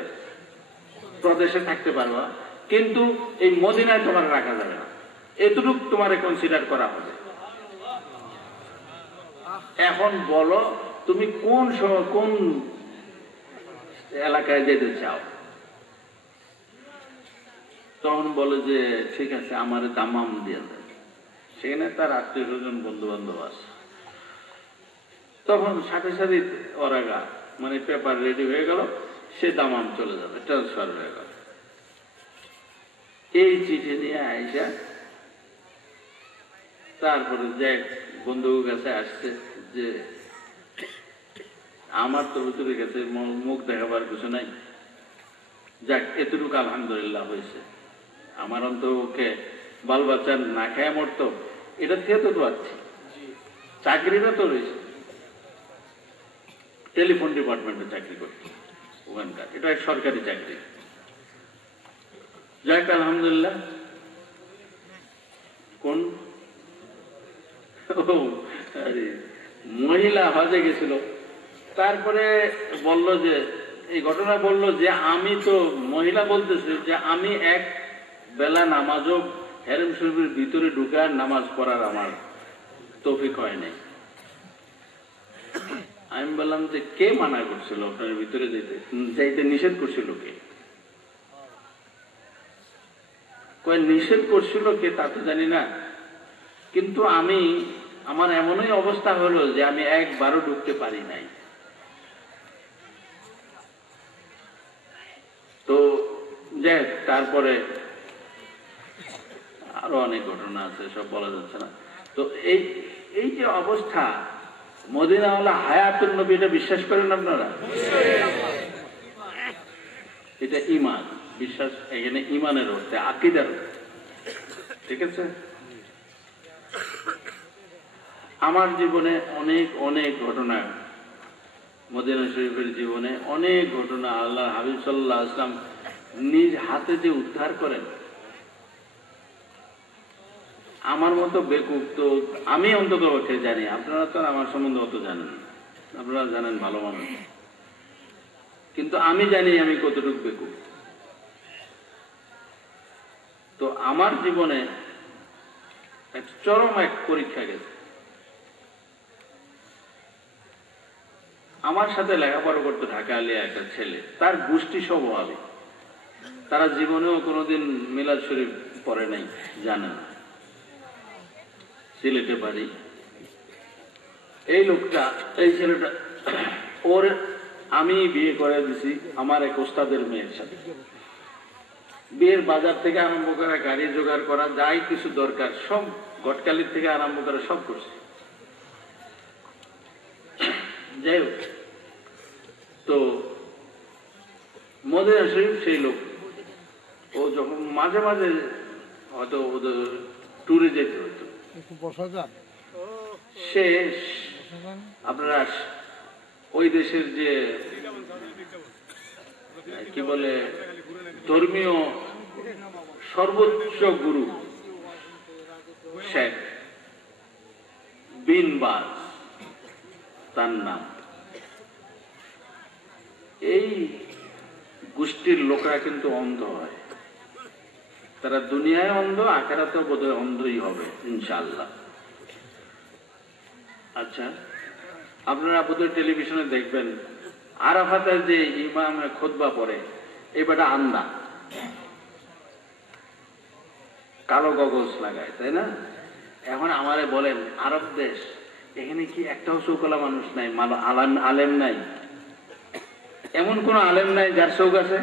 প্রদেশে থাকতে পারবা, কিন্তু এই মদিনায় তোমার রাখা যাবে না, এতটুকু তোমার কনসিডার করা হবে। এখন বলো তুমি কোন এলাকায় যেতে চাও? তখন বলে যে ঠিক আছে আমার দামাম দিয়ে দেন। সেখানে তার আত্মীয় স্বজন বন্ধু বান্ধব আছে। তখন সাথে সাথে ওরাগা মানে পেপার রেডি হয়ে গেল, সে দামাম চলে যাবে, ট্রান্সফার হয়ে গেল। এই চিঠি নিয়ে আইসা তারপরে যে বন্ধুর কাছে আসছে যে আমার তো ভিতরে গেছে, মুখ দেখাবার কিছু নাই, যাক এতটুকু আলহামদুলিল্লাহ হয়েছে, আমার অন্তকে বাল বাচ্চা না খেয়ে মরতো, এটা থেকে তো পাচ্ছি, চাকরিটা তো রয়েছে, টেলিফোন ডিপার্টমেন্টে চাকরি করতো ওখানকার, এটা এক সরকারি চাকরি। যাক আলহামদুলিল্লাহ। কোন মহিলা হজে গেছিল, তারপরে বলল যে এই ঘটনা বলল যে আমি তো, মহিলা বলতেছে যে আমি এক বেলা নামাজও হেরেম শরীফের ভিতরে ঢুকার নামাজ পড়ার আমার তৌফিক হয় নাই। আমি বললাম যে কে মানা করছিল আপনার ভিতরে যাইতে নিষেধ করছিল কে? নিষেধ করছিল কে তা তো জানি না, কিন্তু আমার এমনই অবস্থা হলো যে আমি একবারও ঢুকতে পারি নাই। তো যাই, তারপরে আরো অনেক ঘটনা আছে, সব বলা যাচ্ছে না। তো এই যে অবস্থা, মদিনাওয়ালা হায়াতুন নবী, এটা বিশ্বাস করেন আপনারা? এটা ঈমান, বিশ্বাস এখানে ঈমানের অর্থে, আকীদার অর্থে, ঠিক আছে? আমার জীবনে অনেক অনেক ঘটনা, মদিনা শরীফের জীবনে অনেক ঘটনা আল্লাহ হাবিব সাল্লাল্লাহু আলাইহি ওয়াসাল্লাম নিজ হাতে যে উদ্ধার করেন, আমার মতো বেকুব তো আমি অন্তত পক্ষে জানি, আপনারা তো আমার সম্বন্ধে অত জানেন, আপনারা জানেন ভালো মানুষ, কিন্তু আমি জানি আমি কতটুকু বেকুব। তো আমার জীবনে এক চরম এক পরীক্ষা গেছে। আমার সাথে লেখাপড়া করতো ঢাকা আলিয়া একটা ছেলে, তার গোষ্ঠী সব ওয়াহাবি, তারা জীবনেও কোনোদিন মিলাদ শরীফ পড়ে নাই, জানে না, সিলেটে বাড়ি। এই লোকটা, এই ছেলেটা, ওর আমি বিয়ে করে দিছি আমার এক ওস্তাদের মেয়ের সাথে। বিয়ের বাজার থেকে আরম্ভ করা, গাড়ি জোগাড় করা, যাই কিছু দরকার সব, গটকালির থেকে আরম্ভ করে সব করছে। যাই হোক, তো মদিনা শরীফ সেই লোক, ও যখন মাঝে মাঝে হয়তো ওদের ট্যুরে যেতে হতো, সে আপনারা ওই দেশের যে কি বলে ধর্মীয় সর্বোচ্চ গুরু শেখ বিন বাজ, তার নাম। এই গোষ্ঠীর লোকরা কিন্তু অন্ধ হয়, তারা দুনিয়ায় অন্ধ, আখিরাতেও বোধহয় অন্ধই হবে ইনশাআল্লাহ। আচ্ছা, আপনারা বোধহয় টেলিভিশনে দেখবেন আরাফাতের যে ইমাম খুতবা পড়ে, এবারটা আন্দা, কালো গগজ লাগায়, তাই না? এখন আমারে বলেন আরব দেশ, এখানে কি একটাও চৌকলা মানুষ নাই, আলেম নাই? এমন কোন আলেম নাই যার চৌক আছে?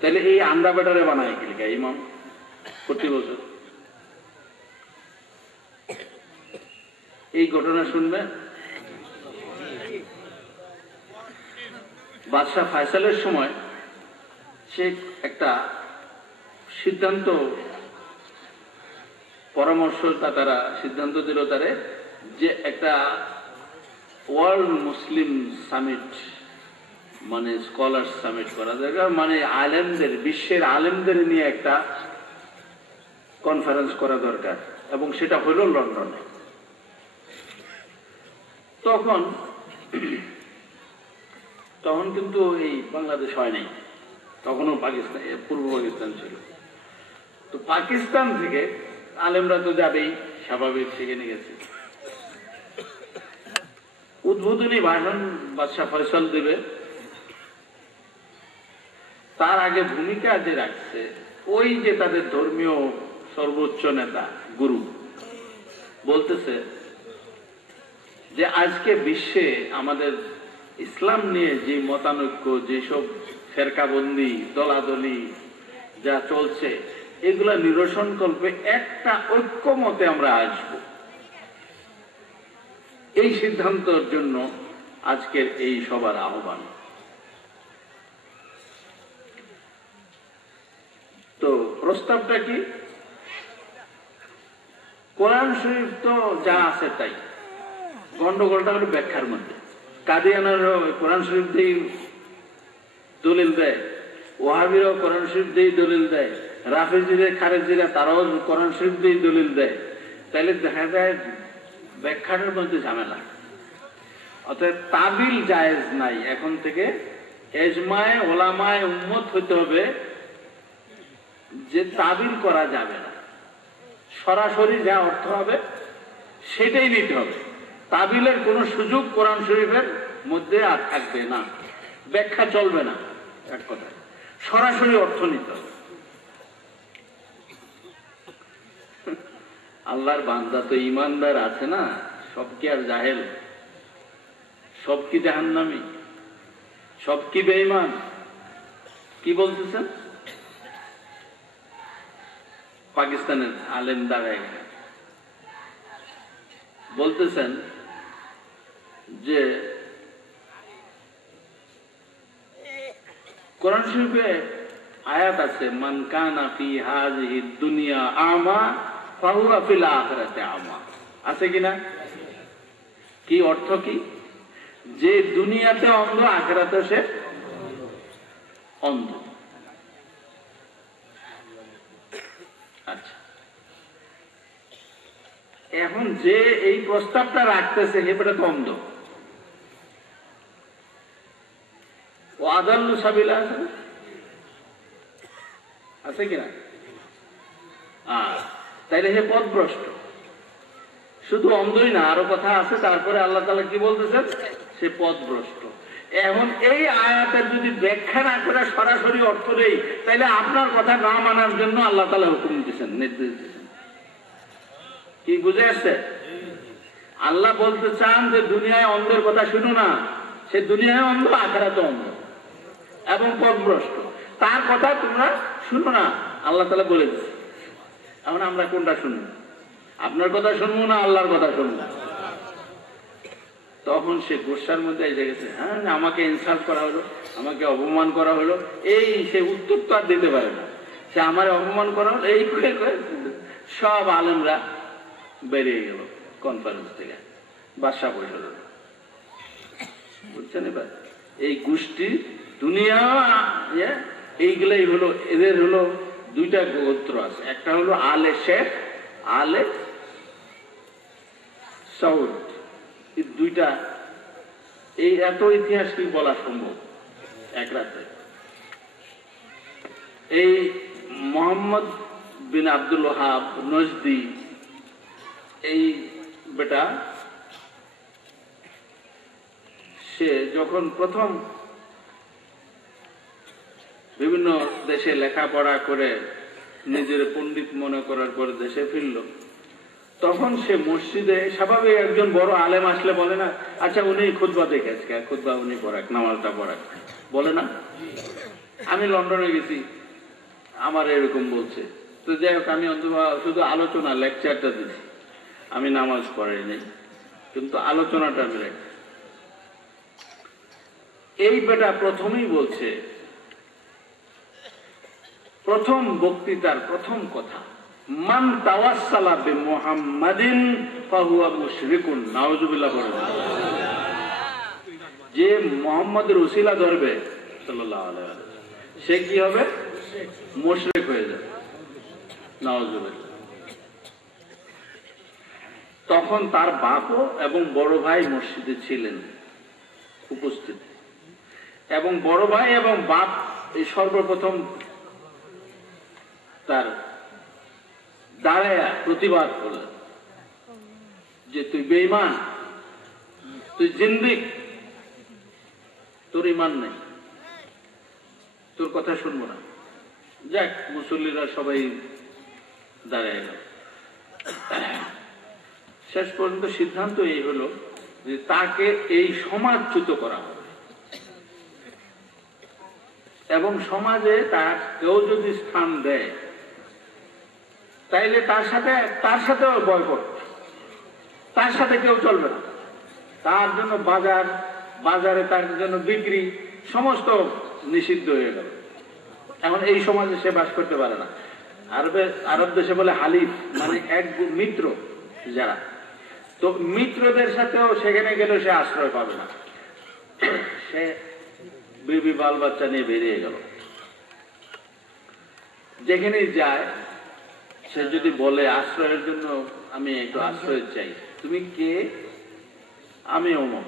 তাহলে এই আন্দা বেটারে বানায় কি লিখা ইমাম প্রতি বছর? এই ঘটনা শুনবেন, বাদশাহ ফয়সালের সময় সে একটা সিদ্ধান্ত, পরামর্শ তারা সিদ্ধান্ত দিল তারে যে একটা ওয়ার্ল্ড মুসলিম সামিট, মানে স্কলার সামিট করা দরকার, মানে আলেমদের, বিশ্বের আলেমদের নিয়ে একটা কনফারেন্স করা দরকার, এবং সেটা হইল লন্ডনে। তখন তখন কিন্তু এই বাংলাদেশ হয় নাই, তখনও পাকিস্তান, পূর্ব পাকিস্তান ছিল। তো পাকিস্তান থেকে আলেমরা তো যাবেই, স্বাভাবিক, সেখানে গেছে। উদ্বোধনী ভাষণ বাদশাহ ফয়সাল দেবে, তার আগে ভূমিকা যে রাখছে ওই যে তাদের ধর্মীয় সর্বোচ্চ নেতা গুরু বলতেছে যে আজকে বিশ্বে আমাদের ইসলাম নিয়ে যে মতানৈক্য, যেসব ফেরকাবন্দি, দলাদলি যা চলছে, এগুলা নিরসন করবে একটা ঐক্যমতে আমরা আসব। এই সিদ্ধান্তের জন্য আজকের এই সবার আহ্বান। তো প্রস্তাবটা কি? কোরআন শরীফ তো যা আছে তাই, গন্ডগোলটা হলো ব্যাখ্যার মধ্যে। কাদিয়ানারও কোরআন শরীফ দিয়ে দলিল দেয়, ওয়াহাবিরাও কোরআন শরীফ দিয়ে দলিল দেয়, রাফেজিরা খারেজিরা তারাও কোরআন শরীফ দিয়ে দলিল দেয়। তাইলে দেখা যায় ব্যাখ্যাটার মধ্যে ঝামেলা। অর্থাৎ তাবিল জায়েজ নাই। এখন থেকে এজমায়ে ওলামায়ে উম্মত হইতে হবে যে তাবিল করা যাবে না, সরাসরি যা অর্থ হবে সেটাই নিতে হবে। তাবিলের কোন সুযোগ কোরআন শরীফের মধ্যে আর থাকবে না, ব্যাখ্যা চলবে না। এক কথা, সরাসরি অর্থ নিতে হবে। আল্লাহর বান্দা তো ইমানদার আছে না, সব কি আর জাহেল? সব কি জাহান্নামী? সব কি বেঈমান? কি বলতেছেন? পাকিস্তানের আলেম দাঁড়ায় বলতেছেন যে কোরআন শরীফে আয়াত আছে, মান কানা ফি হাযিহি দুনিয়া আমা ফাহুয়া ফিল আখিরাতি আমা, আছে কিনা? কি অর্থ? কি যে দুনিয়াতে অন্ধ, আখিরাতে সে অন্ধ। আচ্ছা, এখন যে এই প্রস্তাবটা রাখতেছে হেটা তো অন্ধ। ও আদাল্লু সাবিলা আছে না? আছে কিনা? তাইলে হে পথভ্রষ্ট। শুধু অন্ধই না, আরো কথা আছে। তারপরে আল্লাহ তাআলা কি বলতেছেন? সে পথভ্রষ্ট। এখন এই আয়াতের যদি ব্যাখ্যা না করে সরাসরি অর্থ দেই, তাইলে আপনার কথা না মানার জন্য আল্লাহ তাআলা হুকুম দিচ্ছেন, নির্দেশ দিচ্ছেন। কি বুঝে আসছে? আল্লাহ বলতে চান যে দুনিয়ায় অন্ধের কথা শুনো না, সে দুনিয়ায় অন্ধ, আখিরাতে অন্ধ এবং পথভ্রষ্ট। তার কথা তোমরা শুনো না, আল্লাহ তাআলা বলে দিচ্ছে। এখন আমরা কোনটা শুনবো? আপনার কথা শুনবো না আল্লাহর কথা শুনবো? তখন সে গোসার মধ্যে এসে গেছে, হ্যাঁ আমাকে ইনসাল্ট করা হলো, আমাকে অপমান করা হলো, এই সে উত্তর তো আর দিতে পারে না। সে আমার অপমান করা হলো, এই করে সব আলেমরা বেরিয়ে গেল কনফারেন্স থেকে, বাদশা বসে হলো। বুঝছেন? এবার এই গোষ্ঠী দুনিয়া এইগুলাই হলো, এদের হলো দুইটা গোত্র আছে। একটা হলো আলে শেখ, আলে সৌদ। এই দুইটা, এই এত ইতিহাস কি বলা সম্ভব এক রাতে? এই মোহাম্মদ বিন আব্দুল ওয়াহাব নজদি, এই বেটা, সে যখন প্রথম বিভিন্ন দেশে লেখাপড়া করে নিজের পণ্ডিত মনে করার পর দেশে ফিরল, তখন সে মসজিদে স্বাভাবিক একজন বড় আলেম আসলে বলে না, আচ্ছা উনি খুতবা দেখেছে, খুতবা উনি পড়াক, নামাজটা পড়াক, বলে না? আমি লন্ডনে গেছি, আমার এরকম বলছে, তো যাই হোক আমি অথবা শুধু আলোচনা, লেকচারটা দিচ্ছি, আমি নামাজ পড়াই নাই, কিন্তু আলোচনাটা আমি রাখি। এই বেটা প্রথমেই বলছে, প্রথম বক্তৃতার প্রথম কথা, মান তাওয়াসসালা বিমুহাম্মাদিন ফাহুয়া মুশরিকুন। নাউযুবিল্লাহ বলেন। যে মুহাম্মদের উসিলা ধরবে সাল্লাল্লাহু আলাইহি ওয়াসাল্লাম, সে কি হবে? মুশরিক হয়ে যাবে। নাউযুবিল্লাহ। তখন তার বাপও এবং বড় ভাই মসজিদে ছিলেন উপস্থিত, এবং বড় ভাই এবং বাপ এই সর্বপ্রথম তার দাঁড়ায় প্রতিবাদ করলেন যে তুই বেঈমান, তুই জিন্দিক, তোর ঈমান নেই, তোর কথা শুনবো না। যাক, মুসল্লিরা সবাই দাঁড়ায় গেল। শেষ পর্যন্ত সিদ্ধান্ত এই হলো যে তাকে এই সমাজচ্যুত করা হবে, এবং সমাজে তার কেউ যদি স্থান দেয় তাইলে তার সাথেও বয়কট, তার সাথে কেউ চলবে না, তার জন্য বাজারে তার জন্য বিক্রি সমস্ত নিষিদ্ধ হয়ে গেল। এখন এই সমাজে সে বাস করতে পারে না। আরব দেশে বলে হালিফ, মানে এক মিত্র যারা, তো মিত্রদের সাথেও সেখানে গেলে সে আশ্রয় পাবে না। সে বিবি বাল বাচ্চা নিয়ে বেরিয়ে গেল। যেখানেই যায় সে যদি বলে আশ্রয়ের জন্য আমি একটু আশ্রয় চাই, তুমি কে? আমি অমুক।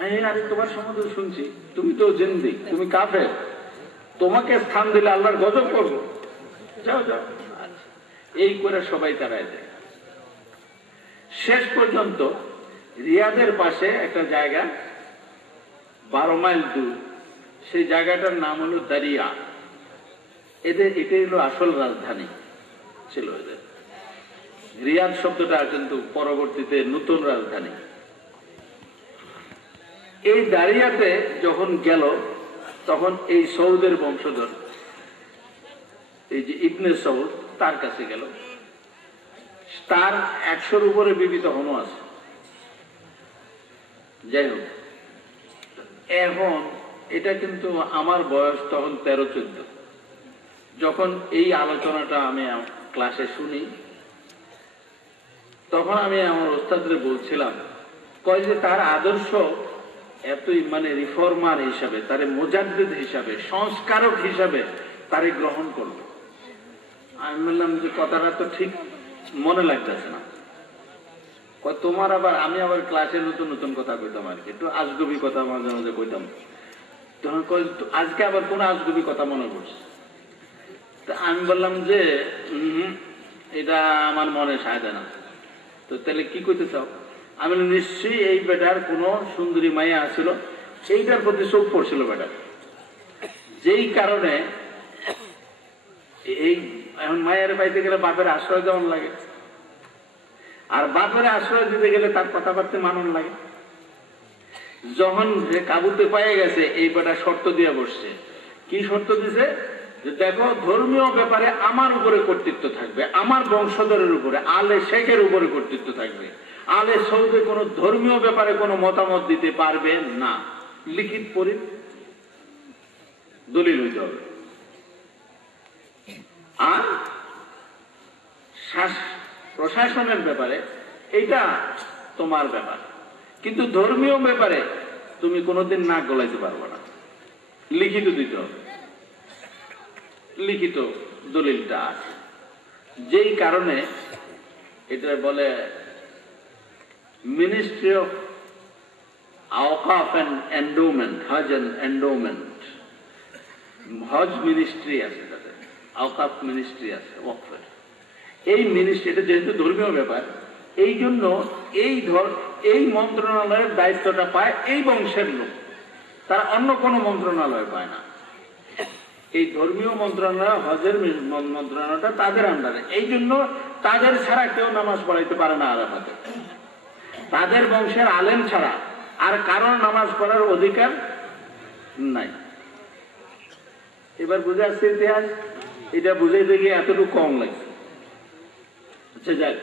আমি তোমার সম্বন্ধে শুনছি, তুমি তো জিন্দি, তুমি কাফের, তোমাকে স্থান দিলে আল্লাহর গজব করবো, যাও যাও। এই করে সবাই তাড়ায় দেয়। শেষ পর্যন্ত রিয়াদের পাশে একটা জায়গা 12 মাইল দূর, সেই জায়গাটার নাম হলো দারিয়া। এটাই হলো আসল রাজধানী ছিল এদের। রিয়াদ শব্দটা কিন্তু পরবর্তীতে নতুন রাজধানী। এই দারিয়াতে যখন গেল তখন এই সৌদের বংশধর, এই যে ইবনে সৌদ, তার কাছে গেল। তার 100-র উপরে বিবি তখনও আছে। যাই হোক, এখন এটা কিন্তু আমার বয়স তখন 13-14। যখন এই আলোচনাটা আমি ক্লাসে শুনি, তখন আমি আমার ওস্তাদরে বলছিলাম, কয় যে তার আদর্শ এতই মানে রিফর্মার হিসাবে, তারে মুজাদ্দিদ হিসাবে, সংস্কারক হিসাবে তারে গ্রহণ করলো। আমি বললাম যে কথাটা তো ঠিক মনে লাগতেছে না। তোমার আবার, আমি আবার ক্লাসে নতুন নতুন কথা কইতাম আর কি, একটু আজগবি কথা মাঝে মাঝে কইতাম। তখন আজকে আবার কোন আজগবি কথা মনে পড়ছে। আমি বললাম যে এটা আমার মনে সায় না। তো তাহলে কি কইতে চাও? আমি নিশ্চয়ই এই বেটার কোন সুন্দরী মাইয়া আছিল, এইটার প্রতি চোখ পড়ছিল বেটার, যেই কারণে এই এখন মায়ের পাইতে গেলে বাপের আশ্রয় যেমন লাগে, আর বাপের আশ্রয় দিতে গেলে তার কথাবার্তা মানন লাগে। যখন কাবুতে পায়ে গেছে, এই বেটা শর্ত দিয়ে বসছে। কি শর্ত দিছে? যে দেখো, ধর্মীয় ব্যাপারে আমার উপরে কর্তৃত্ব থাকবে, আমার বংশধরের উপরে, আলে শেখের উপরে কর্তৃত্ব থাকবে। আলে সৌদে কোনো ধর্মীয় ব্যাপারে কোনো মতামত দিতে পারবে না। লিখিত পরি দলিল হইতে হবে। আর প্রশাসনের ব্যাপারে এইটা তোমার ব্যাপার, কিন্তু ধর্মীয় ব্যাপারে তুমি কোনোদিন নাক গলাইতে পারবে না। লিখিত দিতে হবে। লিখিত দলিলটা আছে, যেই কারণে এটা বলে মিনিস্ট্রি অফ আওকাফ এন্ড এন্ডোমেন্ট, হজ এন্ড এন্ডোমেন্ট, হজ মিনিস্ট্রি আছে, তাদের আওকাফ মিনিস্ট্রি আছে ওয়াকফের। এই মিনিস্ট্রি, এটা যেহেতু ধর্মীয় ব্যাপার, এই জন্য এই মন্ত্রণালয়ের দায়িত্বটা পায় এই বংশের লোক, তারা অন্য কোনো মন্ত্রণালয় পায় না। এই ধর্মীয় মন্ত্রণালয়, হজের মন্ত্রণালয়টা তাদের আন্ডারে। এই জন্য তাদের ছাড়া কেউ নামাজ পড়াইতে পারে না আরাফাতে। তাদের বংশের আলেম ছাড়া আর কারোর নামাজ পড়ার অধিকার নাই। এবার বুঝে আসছে ইতিহাস, এটা বুঝাইতে গিয়ে এতটুকু কম লাগছে। আচ্ছা যাক,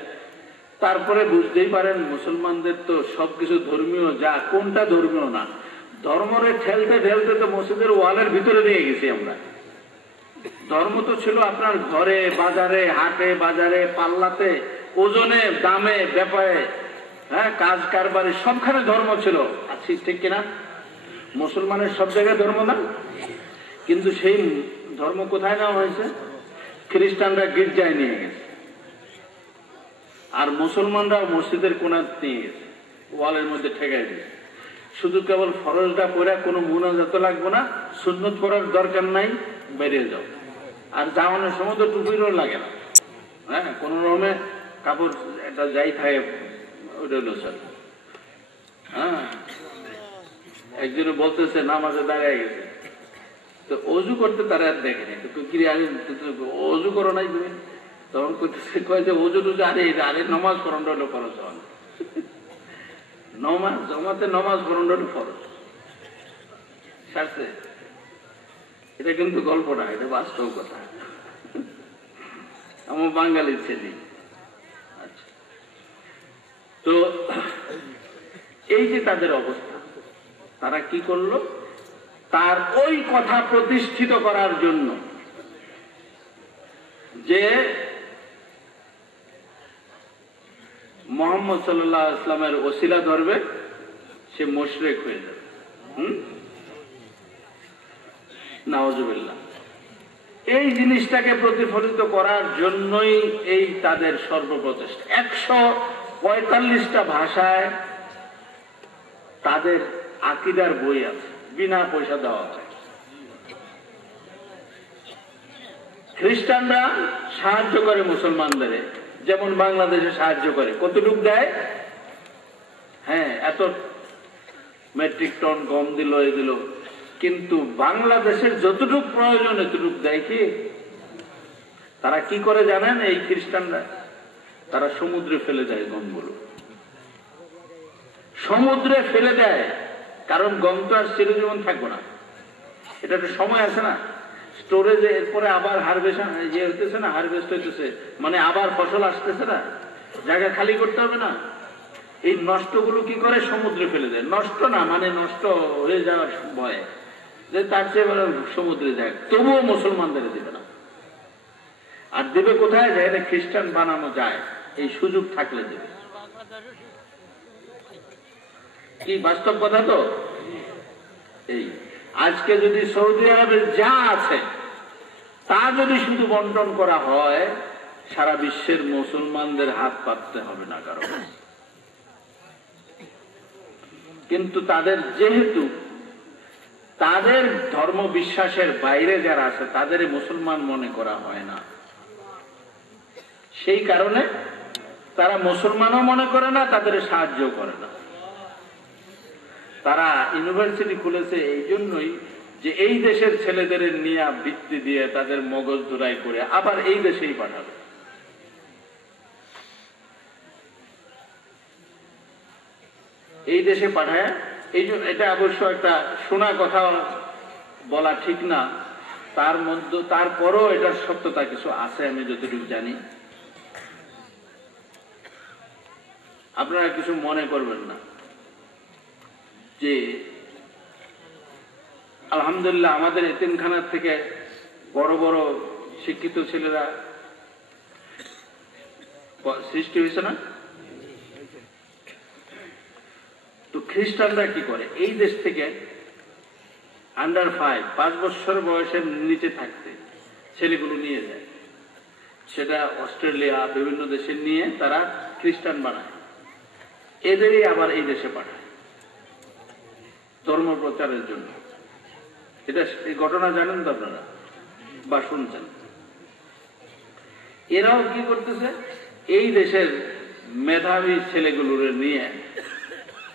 তারপরে বুঝতেই পারেন মুসলমানদের তো সবকিছু ধর্মীয়, যা কোনটা ধর্মীয় না। ধর্মরে ঠেলতে ঠেলতে তো মসজিদের ওয়ালের ভিতরে নিয়ে গেছি আমরা। ধর্ম তো ছিল আপনার ঘরে, বাজারে, হাটে বাজারে, পাল্লাতে, ওজনে, দামে, ব্যাপারে, হ্যাঁ, কাজ কারবারে, সবখানে ধর্ম ছিল। আচ্ছা, ঠিক কিনা? মুসলমানের সব জায়গায় ধর্ম না, কিন্তু সেই ধর্ম কোথায় নেওয়া হয়েছে? খ্রিস্টানরা গির্জায় নিয়ে গেছে। আর মুসলমানরা মসজিদের কোণার নিয়ে গেছে, ওয়ালের মধ্যে ঠেকাই দিয়েছে। শুধু কেবল ফরজটা পড়া, কোনো মুনাজাত লাগবে না, সুন্নত পড়ার দরকার নাই, বেরিয়ে যাও। আর যাওয়ানোর সময় তো টুপিরও লাগে না, হ্যাঁ, কোন রকমে কাপড় একটা যাই থাকে ওটা হলো স্যার। হ্যাঁ, একজনে বলতেছে নামাজে দাঁড়িয়ে গেছে, তো অজু করতে তারা আর দেখেনি, অজু করো নাই তুমি? তখন করতেছে, কয় যে অজু টুজু, আরে আরে নমাজ পড়ানো হলো ফরজ, নমাজ জমাতে নমাজ পড়ানো হলো ফরজ সারছে। এটা কিন্তু গল্প না, এটা বাস্তব কথা, আমার বাঙালির ছেলে। আচ্ছা, তো এই যে তাদের অবস্থা, তারা কি করলো? তার ওই কথা প্রতিষ্ঠিত করার জন্য যে মুহাম্মদ সাল্লাল্লাহু আলাইহি ওয়াসাল্লামের ওসিলা ধরবে, সে মুশরিক হয়ে যাবে। নাউজুবিল্লাহ। এই জিনিসটাকে প্রতিফলিত করার জন্যই এই তাদের সর্বপ্রচেষ্টা। 145টা ভাষায় তাদের আকীদার বই আছে, বিনা পয়সা দেওয়া হয়। খ্রিস্টানরা সাহায্য করে মুসলমানদের, যেমন বাংলাদেশে সাহায্য করে। কতটুক দেয়? হ্যাঁ, এত মেট্রিক টন গম দিল, এ দিল, কিন্তু বাংলাদেশের যতটুক প্রয়োজন এতটুক দেয় কি? তারা কি করে জানেন? এই খ্রিস্টানরা তারা সমুদ্রে ফেলে দেয় গমগুলো, সমুদ্রে ফেলে দেয়। কারণ গম তো আর চিরজীবন থাকবো না, এটা একটা সময় আছে না, স্টোরেজে। এরপরে আবার হারভেস্ট হইতেছে না, হারভেস্ট হইতেছে মানে আবার ফসল আসতেছে না, জায়গা খালি করতে হবে না। এই নষ্টগুলো কি করে? সমুদ্রে ফেলে দেয়। নষ্ট না মানে নষ্ট হয়ে যাওয়ার ভয়, যে তার চেয়ে সমুদ্রে যায়। তবুও মুসলমানদের দেবে না। আর দেবে কোথায়? যেখানে খ্রিস্টান বানানো যায়, এই সুযোগ থাকলে দেবে। কি বাস্তব কথা তো এই। আজকে যদি সৌদি আরবে যা আছে তা যদি শুধু বন্টন করা হয়, সারা বিশ্বের মুসলমানদের হাত পাততে হবে না কারণ। কিন্তু তাদের যেহেতু তাদের ধর্ম বিশ্বাসের বাইরে যারা আছে তাদের মুসলমান মনে করা হয় না, সেই কারণে তারা মুসলমানও মনে করে না, তাদের সাহায্য করে না। তারা ইউনিভার্সিটি খুলেছে এই জন্যই যে এই দেশের ছেলেদের নিয়ে বৃত্তি দিয়ে তাদের মগজ ধুলাই করে আবার এই দেশেই পাঠাবে। এই দেশে পাঠায়। এই জন্য এটা অবশ্য একটা শোনা কথা বলা ঠিক না, তার মধ্যে তারপরও এটার সত্যতা কিছু আছে আমি যতটুকু জানি। আপনারা কিছু মনে করবেন না যে আলহামদুলিল্লাহ আমাদের এতিমখানার থেকে বড় বড় শিক্ষিত ছেলেরা সৃষ্টি হয়েছে না। তো খ্রিস্টানরা কি করে? এই দেশ থেকে আন্ডার 5 বছর বয়সের নিচে থাকতে ছেলেগুলো নিয়ে যায়, সেটা অস্ট্রেলিয়া বিভিন্ন দেশে নিয়ে তারা খ্রিস্টান বানায়, এদেরই আবার এই দেশে পাঠায় ধর্ম প্রচারের জন্য। এটা এই ঘটনা জানেন তো আপনারা বা শুনছেন? এরাও কি করতেছে? এই দেশের মেধাবী ছেলেগুলোর নিয়ে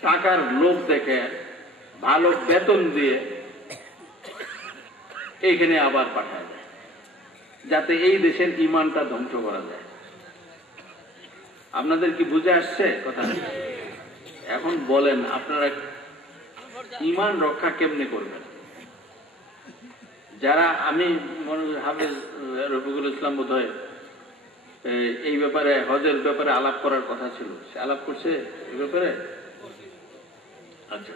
টাকার লোভ দেখে ভালো বেতন দিয়ে এইখানে আবার পাঠায় যায়, যাতে এই দেশের ইমানটা ধ্বংস করা যায়। আপনাদের কি বুঝে আসছে কথা? এখন বলেন আপনারা ইমান রক্ষা কেমনে করবেন? যারা আমি মনে হাফেজ রফিকুল ইসলাম বোধ হয় এই ব্যাপারে হজের ব্যাপারে আলাপ করার কথা ছিল, সে আলাপ করছে এই ব্যাপারে। আচ্ছা,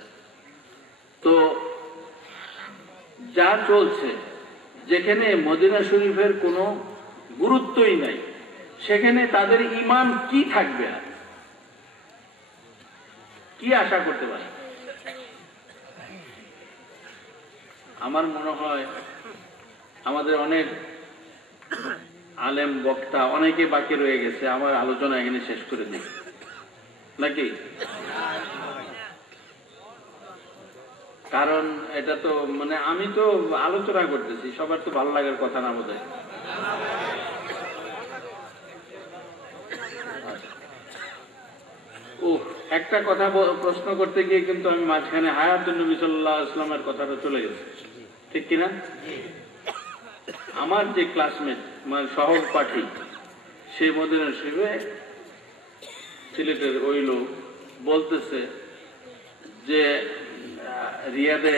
তো যা চলছে, যেখানে মদিনা শরীফের কোনো গুরুত্বই নাই, সেখানে তাদের ইমান কি থাকবে? আর কি আশা করতে পারে? আমার মনে হয় আমাদের অনেক আলেম বক্তা অনেকে বাকি রয়ে গেছে, আমার আলোচনা এখানে শেষ করে দিই নাকি? কারণ এটা তো মানে আমি তো আলোচনা করতেছি, সবার তো ভালো লাগার কথা না বোধ হয়। ও একটা কথা প্রশ্ন করতে গিয়ে কিন্তু আমি মাঝখানে হায়াতুন নবী সাল্লাল্লাহু আলাইহি ওয়াসাল্লামের কথাটা চলে গেছে, ঠিক কিনা? আমার যে ক্লাসমেট মানে সহপাঠী, সে মদিনা শরীফে সিলেটের ওই লোক বলতেছে যে রিয়াদে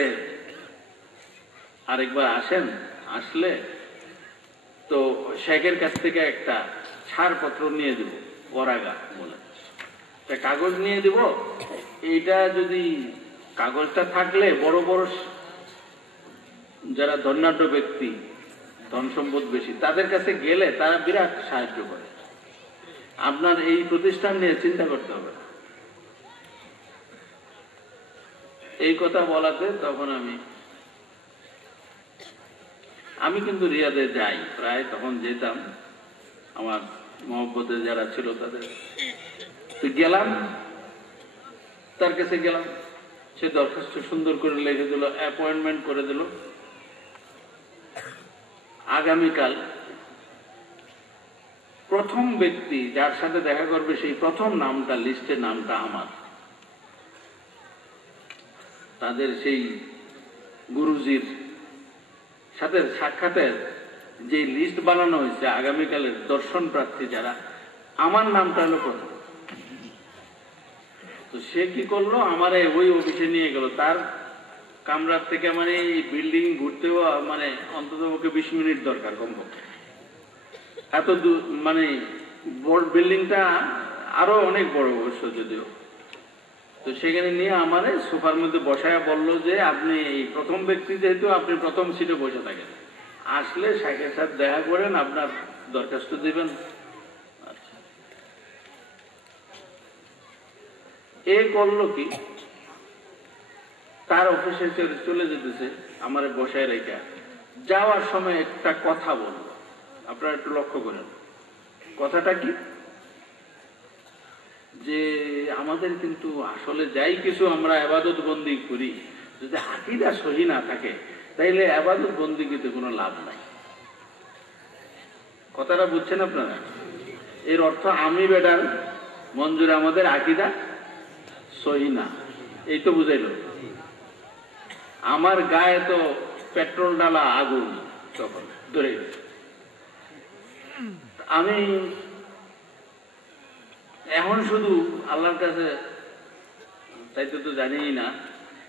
আরেকবার আসেন, আসলে তো শেখের কাছ থেকে একটা ছাড়পত্র নিয়ে দেব, পরাগা বলে একটা কাগজ নিয়ে দেব। এইটা যদি কাগজটা থাকলে বড় বড় যারা ধনাঢ্য ব্যক্তি, ধন সম্পদ বেশি, তাদের কাছে গেলে তারা বিরাট সাহায্য করে। আপনার এই প্রতিষ্ঠান নিয়ে চিন্তা করতে হবে। এই কথা বলাতে তখন আমি কিন্তু রিয়াদে যাই প্রায়, তখন যেতাম আমার মহব্বতে যারা ছিল তাদের। তো গেলাম, তার কাছে গেলাম, সে দরখাস্ত সুন্দর করে লিখে দিল, অ্যাপয়েন্টমেন্ট করে দিল। আগামীকাল প্রথম ব্যক্তি যার সাথে দেখা করবে সেই প্রথম নামটা, লিস্টের নামটা আমার। তাদের সেই গুরুজির সাথে সাক্ষাতের যে লিস্ট বানানো হয়েছে আগামীকালের দর্শন প্রার্থী যারা, আমার নামটা হলো প্রথম। তো সে কি করলো, আমার ওই অফিসে নিয়ে গেল। তার কামরার থেকে মানে এই বিল্ডিং ঘুরতেও মানে অন্তত 20 মিনিট দরকার কমপক্ষে। এত মানে বড় বিল্ডিংটা, আরো অনেক বড় অবশ্য যদিও। তো সেখানে নিয়ে আমারে সোফার মধ্যে বসায় বললো যে আপনি এই প্রথম ব্যক্তি, যেহেতু আপনি প্রথম সিটে বসে থাকেন, আসলে শাইখের সাথে দেখা করেন, আপনার দরখাস্ত দিবেন। আচ্ছা, এ করলো কি, তার অফিসে চলে যেতেছে, আমার বসায় রেখে যাওয়ার সময় একটা কথা বলল, আপনারা একটু লক্ষ্য করেন। কথাটা কি, যে আমাদের কিন্তু আসলে যাই কিছু আমরা ইবাদত বন্দি করি, যদি আকীদা সহি না থাকে তাইলে ইবাদত বন্দিগিতে কোনো লাভ নাই। কথাটা বুঝছেন আপনারা? এর অর্থ আমি বেটার মঞ্জুর আমাদের আকীদা সহি না, এই তো বুঝাইল। আমার গায়ে তো পেট্রোল ডালা আগুন তখন ধরে গেছে। আমি এখন শুধু আল্লাহর কাছে চাইতে তো জানিই না,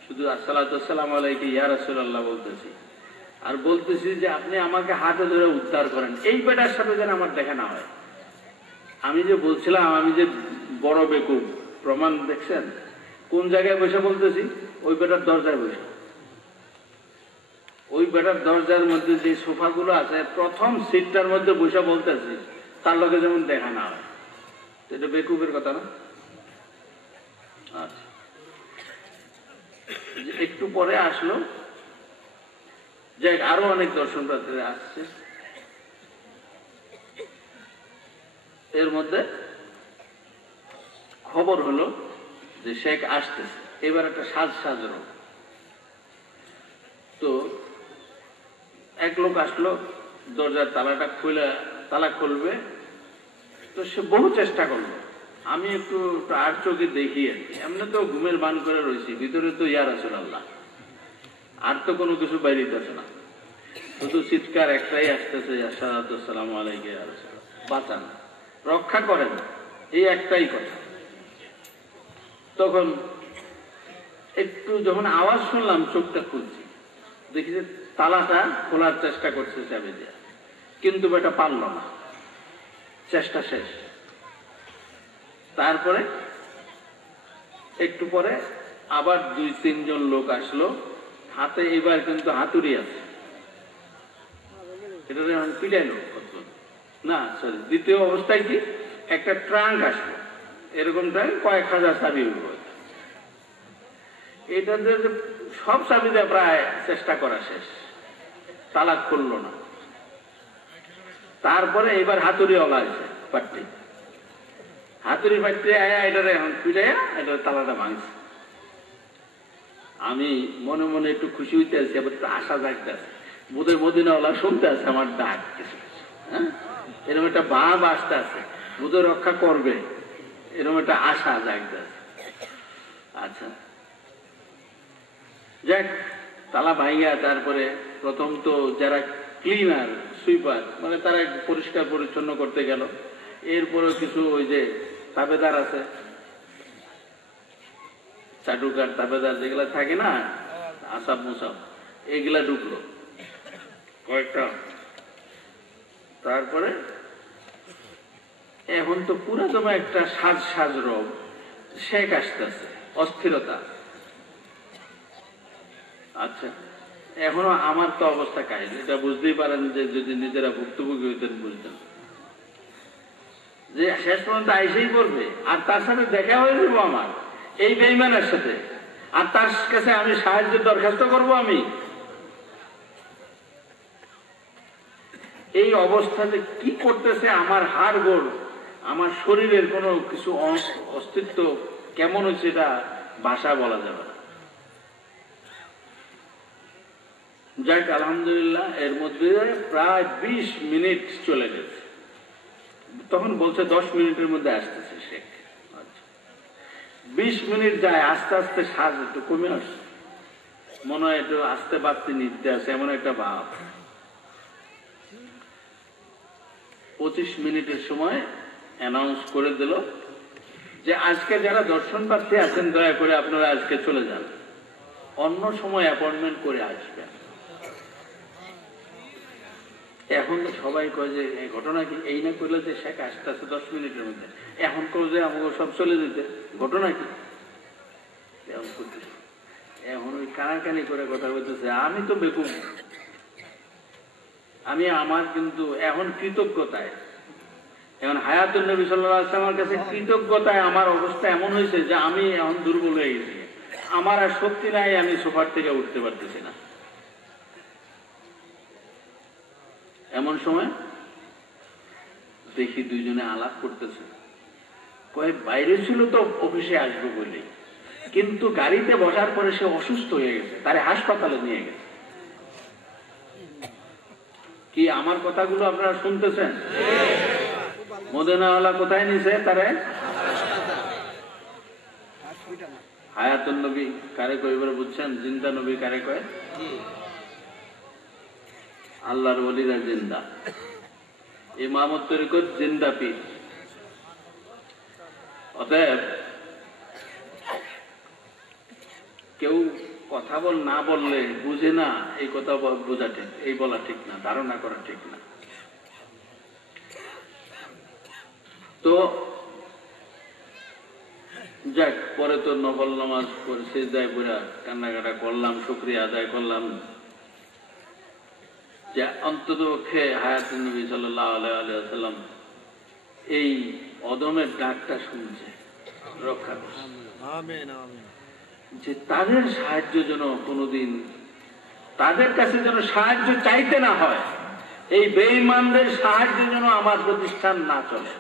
শুধু আসসালাতু ওয়াসসালামু আলাইকা ইয়া রাসূলুল্লাহ বলতেছি, আর বলতেছি যে আপনি আমাকে হাতে ধরে উদ্ধার করেন, এই বেটার সাথে যেন আমার দেখা না হয়। আমি যে বলছিলাম আমি যে বড় বেকুব, প্রমাণ দেখছেন? কোন জায়গায় বসে বলতেছি? ওই বেটার দরজায় বসে। ওই বেটার দরজার মধ্যে যে সোফাগুলো আছে, প্রথম সিটটার মধ্যে বসে বলতেছি, তার লগে যেমন দেখা না হয়। এটা বেকুবের কথা না? আচ্ছা, একটু পরে আসলো, যে আরো অনেক দর্শন প্রার্থীরা আসছে, এর মধ্যে খবর হলো যে শেখ আসতেছে। এবার একটা সাজরো। তো এক লোক আসলো, দরজার তালাটা খুলে, তালা খুলবে, তো সে বহু চেষ্টা করলো। আমি একটু আর চোখে দেখি আর কি, এমনি তো ঘুমের বান করে রয়েছি, ভিতরে তো ইয়া রাসূলুল্লাহ, আর তো কোনো কিছু বাইরেতেছে না, শুধু চিৎকার একটাই আসতেছে, আসসালাতু ওয়াসসালামু আলাইকা ইয়া রাসূলুল্লাহ, বাঁচান, রক্ষা করেন, এই একটাই কথা। তখন একটু যখন আওয়াজ শুনলাম, চোখটা খুলছি, দেখি যে তালাটা খোলার চেষ্টা করছে চাবি দিয়ে, কিন্তু এটা পারল না, চেষ্টা শেষ। তারপরে একটু পরে আবার 2-3 জন লোক আসলো, হাতে এবার কিন্তু হাতুড়ি আছে, এটা পিটাইলো না, সরি, দ্বিতীয় অবস্থায় কি একটা ট্রাঙ্ক আসলো, এরকম ট্রাঙ্ক কয়েক হাজার চাবি উঠব, এটা সব চাবিতে প্রায় চেষ্টা করা শেষ, তালা খুললো না। তারপরে এবার হাতুড়ি ওলা আছে পাট্টি, হাতুড়ি পাট্টি আয়া এটারে এখন পিটাইয়া এটার তালাটা ভাঙছে। আমি মনে মনে একটু খুশি হইতে আছি, আবার একটু আশা জাগতে আছে, বোধের মদিনাওয়ালা শুনতে আছে আমার ডাক কিছু, হ্যাঁ এরকম একটা ভাব আসতে আছে, বোধের রক্ষা করবে, এরকম একটা আশা জাগতে আছে। আচ্ছা যাক, তালা ভাইয়া তারপরে প্রথম তো যারা ক্লিনার সুইপার মানে তারা পরিষ্কার পরিচ্ছন্ন করতে গেল, এরপরে কিছু ওই যে তাবেদার আছে, চাটুকার তাবেদার যেগুলা থাকে না, আসাব মুসাব, এগুলা ঢুকলো কয়েকটা। তারপরে এখন তো পুরা জমা একটা সাজ রোগ শেখ আসতেছে, অস্থিরতা। আচ্ছা এখনো আমার তো অবস্থা কাহিনী, এটা বুঝতেই পারেন যে যদি নিজেরা ভুক্তভোগী হইতেন বুঝতেন যে শেষ পর্যন্ত আইসেই পড়বে, আর তার সাথে দেখা হয়ে যাবো আমার এই বেঈমানের সাথে, আর তার কাছে আমি সাহায্যের দরখাস্ত করব। আমি এই অবস্থাতে কি করতেছে আমার হাড় গোড়, আমার শরীরের কোনো কিছু অস্তিত্ব কেমন হচ্ছে এটা ভাষা বলা যাবে না। যাক আলহামদুলিল্লাহ, এর মধ্যে প্রায় 20 মিনিট চলে গেছে, তখন বলছে 10 মিনিটের মধ্যে আসতেছে শেখ। 20 মিনিট যায়, আস্তে আস্তে শ্বাস একটু কমে আসছে, মনে হয় একটু আস্তে বাড়তে নিতে আসে এমন একটা ভাব। 25 মিনিটের সময় অ্যানাউন্স করে দিল যে আজকে যারা দর্শন প্রার্থী আছেন দয়া করে আপনারা আজকে চলে যান, অন্য সময় অ্যাপয়েন্টমেন্ট করে আসবেন। এখন সবাই কয় যে এই ঘটনা কি, এই না করলে যে শেখ আসতে আসতে 10 মিনিটের মধ্যে, এখন কয় যে আমাকে সব চলে যেতে, ঘটনা কি? এখন ওই কানাকানি করে কথা বলতেছে, আমি তো বেকুব, আমি আমার কিন্তু এখন কৃতজ্ঞতায়, এখন হায়াতুন নবী সাল্লাল্লাহু আলাইহি ওয়াসাল্লামের কাছে কৃতজ্ঞতায় আমার অবস্থা এমন হয়েছে যে আমি এখন দুর্বল হয়ে গেছি, আমার আর শক্তি নাই, আমি সোফার থেকে উঠতে পারতেছি না। এমন সময় দেখি দুইজনে আলাপ করতেছে, কয়ে বাইরে ছিল তো অফিসে আসবো বলে, কিন্তু গাড়িতে বসার পরে সে অসুস্থ হয়ে গেছে, তারে হাসপাতালে নিয়ে গেছে। কি আমার কথাগুলো আপনারা শুনতেছেন? মদিনাওয়ালা কোথায় নিছে তারে? হায়াতুন নবী কারে কয় এবার বুঝছেন? জিন্দা নবী কারে কয়? আল্লাহর ওলিরা জিন্দা, ইমামত তরিকত জিন্দা পীর। অতএব কেউ কথা না বললে বুঝে না, এই কথা বোঝা ঠিক, এই বলা ঠিক না, ধারণা করা ঠিক না। তো যাক, পরে তো নফল নামাজ পড়ে সিজদায় পড়ে কান্নাকাটা করলাম, শুকরিয়া আদায় করলাম যে অন্তত পক্ষে হায়াতুন নবী সাল্লাল্লাহু আলাইহি ওয়াসাল্লাম এই অদমের ডাকটা শুনছে, রক্ষা করছে। আমিন আমিন। যে তাদের সাহায্য যেন কোনোদিন তাদের কাছে যেন সাহায্য চাইতে না হয়, এই বেঈমানদের সাহায্য যেন আমার প্রতিষ্ঠান না চলে,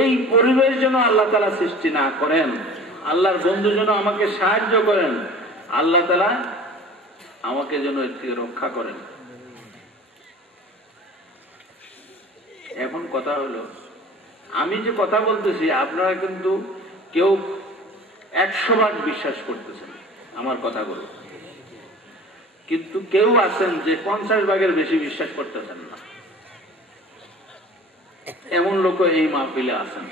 এই পরিবেশ যেন আল্লাহ তাআলা সৃষ্টি না করেন, আল্লাহর বন্ধু যেন আমাকে সাহায্য করেন, আল্লাহ তাআলা আমাকে যেন এর থেকে রক্ষা করেন। এখন কথা হলো, আমি যে কথা বলতেছি আপনারা কিন্তু কেউ 100 ভাগ বিশ্বাস করতেছেন আমার কথাগুলো, কিন্তু কেউ আছেন যে 50 ভাগের বেশি বিশ্বাস করতেছেন না, এমন লোক এই মাহফিলে আছেন।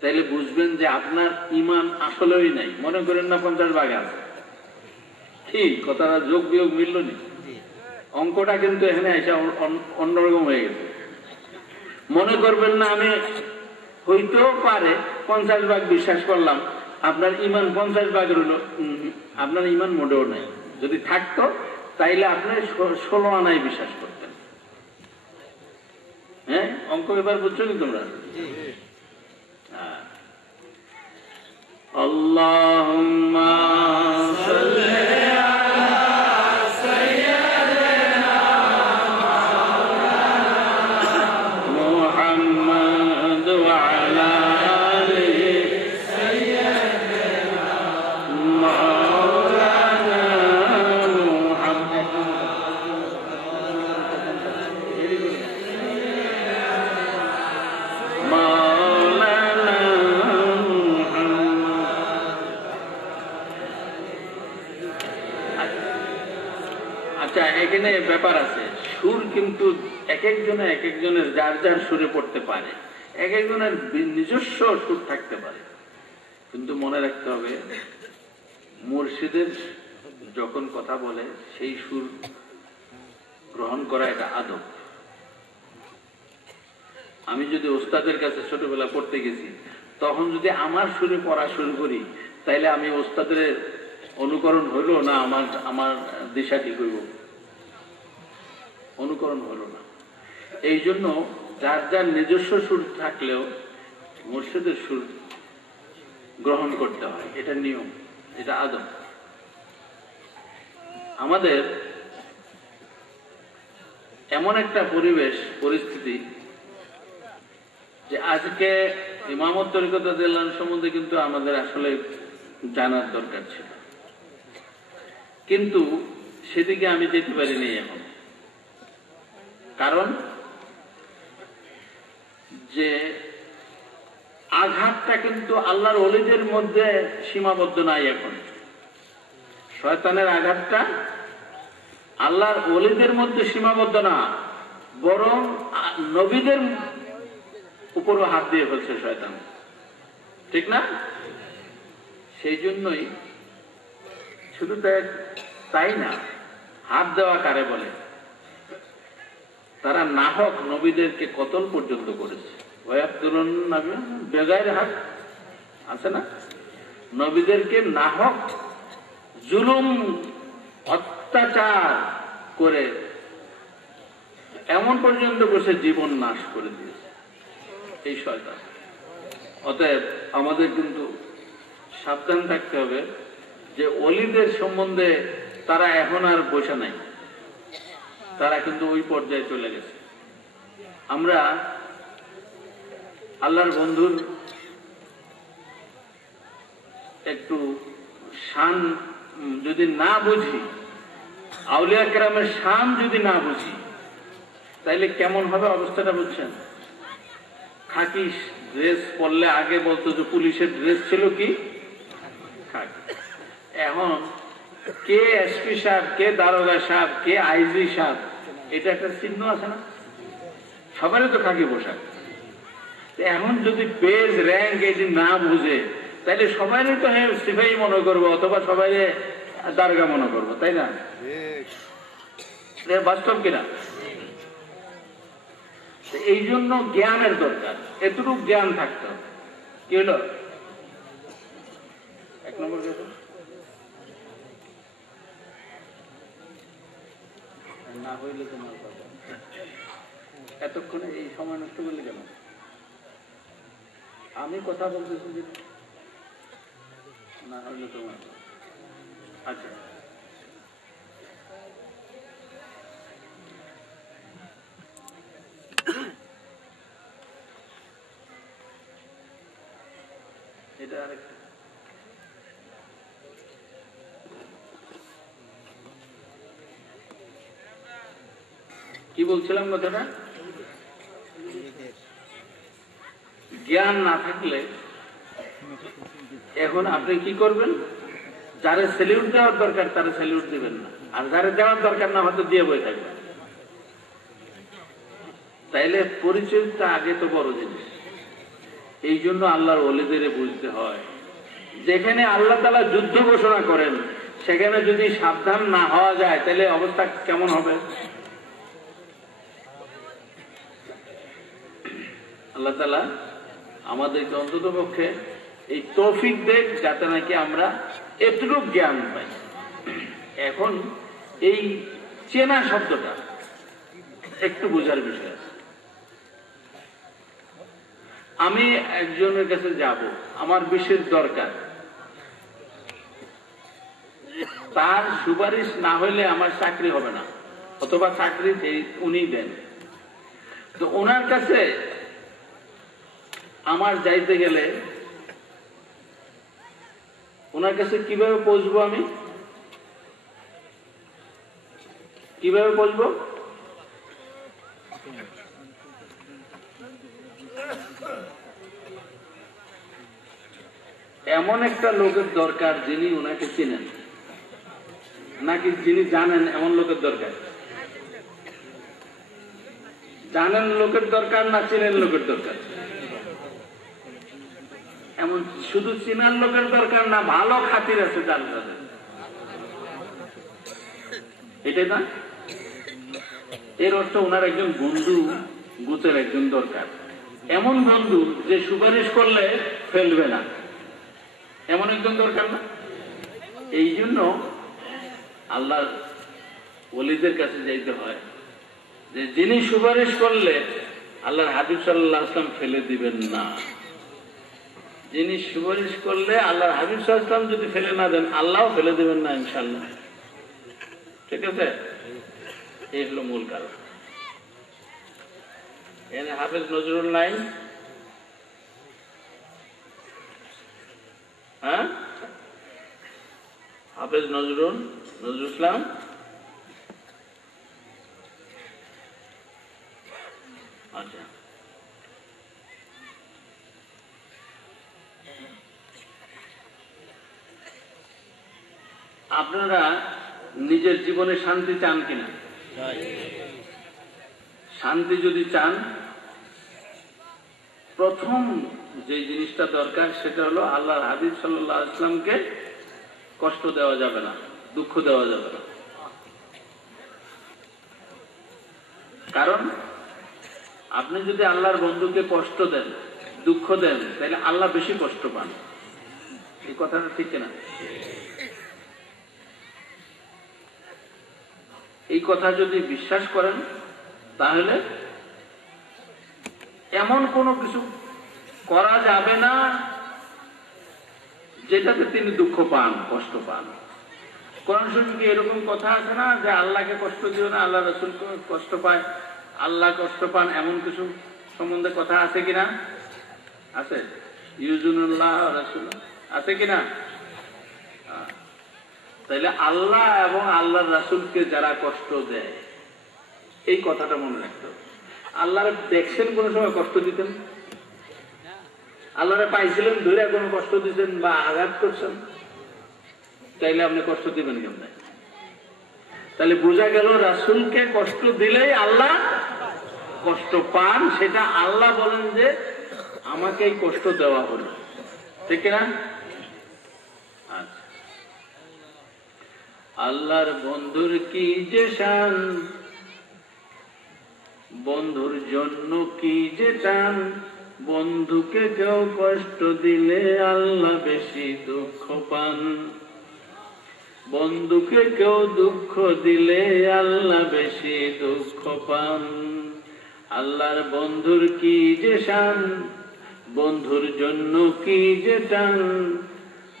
তাইলে বুঝবেন যে আপনার ঈমান আসলেই নাই। মনে করেন না 50 ভাগ আছে, ঠিক কথাটা যোগ বিয়োগ মিলল নি, অঙ্কটা কিন্তু এখানে এসে অন্যরকম হয়ে গেছে। মনে করবেন না আমি হইতেও পারে 50 ভাগ বিশ্বাস করলাম, আপনার ঈমান 50 ভাগ হলো, আপনার ঈমান মোটেও নাই। যদি থাকতো তাইলে আপনি 16 আনায় বিশ্বাস করতেন। হ্যাঁ, অঙ্ক এবার বুঝছো কি তোমরা? আল্লাহুম্মা সাল্লি আলা সাইয়্যিদিনা এখানে ব্যাপার আছে, সুর কিন্তু এক একজনের যার যার সুরে পড়তে পারে, এক একজনের নিজস্ব সুর থাকতে পারে। কিন্তু মনে রাখতে হবে, মুর্শিদের যখন কথা বলে সেই সুর গ্রহণ করা এটা আদব। আমি যদি ওস্তাদের কাছে ছোটবেলা পড়তে গেছি, তখন যদি আমার সুরে পড়া শুরু করি, তাইলে আমি ওস্তাদের অনুকরণ হইল না, আমার দিশা ঠিক হইব? অনুকরণ হলো না। এই জন্য যার যার নিজস্ব সুর থাকলেও মুর্শিদের সুর গ্রহণ করতে হয়, এটা নিয়ম, এটা আদব। আমাদের এমন একটা পরিস্থিতি যে আজকে ইমামত তরিকত সম্বন্ধে কিন্তু আমাদের আসলে জানার দরকার ছিল, কিন্তু সেদিকে আমি যেতে পারিনি এখন। কারণ যে আঘাতটা কিন্তু আল্লাহর ওলিদের মধ্যে সীমাবদ্ধ নাই। এখন শয়তানের আঘাতটা আল্লাহর ওলিদের মধ্যে সীমাবদ্ধ না, বরং নবীদের উপরও হাত দিয়ে ফেলছে শয়তান, ঠিক না? সেই জন্যই শুধু তাই না, হাত দেওয়া কারে বলে? তারা নাহক নবীদেরকে কতল পর্যন্ত করেছে। বেগায়ের হাত আছে না, নবীদেরকে নাহক জুলুম অত্যাচার করে এমন পর্যন্ত বসে জীবন নাশ করে দিয়েছে এই শয়তান। অতএব আমাদের কিন্তু সাবধান থাকতে হবে যে ওলিদের সম্বন্ধে তারা এখন আর বসে নাই, তারা কিন্তু ওই পর্যায়ে চলে গেছে। আমরা আল্লাহর বন্ধুর একটু শান যদি না বুঝি, আউলিয়া কেরামের শান যদি না বুঝি, তাইলে কেমন হবে অবস্থাটা বুঝছেন? খাকি ড্রেস পরলে আগে বলতো যে পুলিশের ড্রেস ছিল কি খাকি, এখন কে এসপি সাহেব, কে দারোগা সাহেব, কে আইজি সাহেব, এটা একটা চিহ্ন আছে না? সবারই তো খাকি পোশাক। এখন যদি পেজ র্যাঙ্ক এটি না বুঝে, তাইলে সবাই তো সিপাহী মনে করবো, অথবা সবাই দারোগা মনে করবো, তাই না? বাস্তব কিনা? এই জন্য জ্ঞানের দরকার, এতটুকু জ্ঞান থাকতে হবে। কি হলো এক নম্বর কথা? না হইলে তোমার কথা, এতক্ষণে এই সময় নষ্ট করলে কেন? আমি কথা বলতেছি যে না হইলে তোমার। আচ্ছা, এটা আরেকটা কি বলছিলাম কথাটা? জ্ঞান না থাকলে এখন আপনি কি করবেন? যারে স্যালিউট দেওয়ার দরকার তারা স্যালিউট দিবেন না, আর যারে দেওয়ার দরকার না হয়তো দিয়ে বই থাকবেন। তাইলে পরিচয়টা আগে তো বড় জিনিস। এই জন্য আল্লাহর ওলিদের বুঝতে হয়, যেখানে আল্লাহ তাআলা যুদ্ধ ঘোষণা করেন সেখানে যদি সাবধান না হওয়া যায় তাহলে অবস্থা কেমন হবে? আল্লাহ তাআলা আমাদেরকে অন্তত পক্ষে এই তৌফিক দেখ, যাতে নাকি আমরা এতটুকু জ্ঞান পাই। এখন এই চেনা শব্দটা একটু বোঝার বিষয় আছে। আমি একজনের কাছে যাব, আমার বিশেষ দরকার, তার সুপারিশ না হইলে আমার চাকরি হবে না, অথবা চাকরি উনি দেন। তো ওনার কাছে আমার যাইতে গেলে ওনার কাছে কিভাবে পৌঁছবো? আমি কিভাবে পৌঁছবো? এমন একটা লোকের দরকার যিনি ওনাকে চিনেন, নাকি যিনি জানেন এমন লোকের দরকার? জানেন লোকের দরকার না চেনেন লোকের দরকার? এমন শুধু চেনার লোকের দরকার না, ভালো খাতির আছে যার তাদের, এটাই না? এর অর্থ ওনার একজন বন্ধু গুতের একজন দরকার, এমন বন্ধু যে সুপারিশ করলে ফেলবে না, এমন একজন দরকার না? এই জন্য আল্লাহ ওলিদের কাছে যাইতে হয় যে যিনি সুপারিশ করলে আল্লাহর হাবিব সাল্লাল্লাহু আলাইহি ওয়াসাল্লাম ফেলে দিবেন না। যিনি সুপারিশ করলে আল্লাহর হাবিব সাল্লাল্লাহু আলাইহি ওয়াসাল্লাম যদি ফেলে না দেন, আল্লাহও ফেলে দিবেন না ইনশাআল্লাহ। ঠিক আছে? এই হলো মূল কারণ। এখানে হাফেজ নজরুল নাই, হ্যাঁ? হাফেজ নজরুল ইসলাম আচ্ছা, আপনারা নিজের জীবনে শান্তি চান কিনা? শান্তি যদি চান, প্রথম যে জিনিসটা দরকার সেটা হলো আল্লাহর হাবিব সাল্লাল্লাহু আলাইহি ওয়াসাল্লামকে কষ্ট দেওয়া যাবে না, দুঃখ দেওয়া যাবে না। কারণ আপনি যদি আল্লাহর বন্ধুকে কষ্ট দেন, দুঃখ দেন, তাহলে আল্লাহ বেশি কষ্ট পান। এই কথাটা ঠিক না? এই কথা যদি বিশ্বাস করেন, তাহলে এমন কোনো কিছু করা যাবে না যেটাতে তিনি দুঃখ পান, কষ্ট পান। কোরআন শরীফে এরকম কথা আছে না যে আল্লাহকে কষ্ট দিও না, আল্লাহ রাসূলকে কষ্ট পায়, আল্লাহ কষ্ট পান, এমন কিছু সম্বন্ধে কথা আছে কিনা? আছে? ইউজুনুল্লাহ রাসূল আছে কিনা? তাইলে আল্লাহ এবং আল্লাহর রাসূলকে যারা কষ্ট দেয়, এই কথাটা মনে রাখতে হবে। আল্লাহরে দেখছেন কোনো সময় কষ্ট দিতেন? আল্লাহরে পাইছিলেন ধরে কোনো কষ্ট দিতেন বা আঘাত করছেন? তাইলে আপনি কষ্ট দিবেন কেমন? তাহলে বোঝা গেল রাসূলকে কষ্ট দিলেই আল্লাহ কষ্ট পান। সেটা আল্লাহ বলেন যে আমাকেই কষ্ট দেওয়া হলো, ঠিক না? আচ্ছা, আল্লাহর বন্ধুর কি যে শান, বন্ধুর জন্য কি যে টান, বন্ধুকে কেউ কষ্ট দিলে আল্লাহ বেশি দুঃখ পান। বন্ধুকে কেউ দুঃখ দিলে আল্লাহ বেশি দুঃখ পান। আল্লাহর বন্ধুর কি যে শান, বন্ধুর জন্য কি যে টান,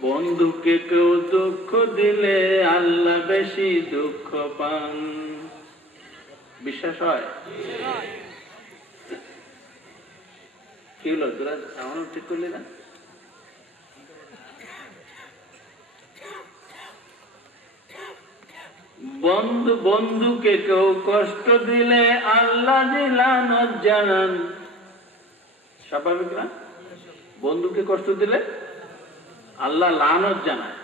বন্ধুকে কেউ দুঃখ দিলে আল্লাহ বেশি দুঃখ পান। বিশ্বাস হয়? কি হলো তোরা এমন ঠিক করলি না? বন্ধুকে কেউ কষ্ট দিলে আল্লাহ লানত জানান। স্বাভাবিক না? বন্ধুকে কষ্ট দিলে আল্লাহ লানত জানায়।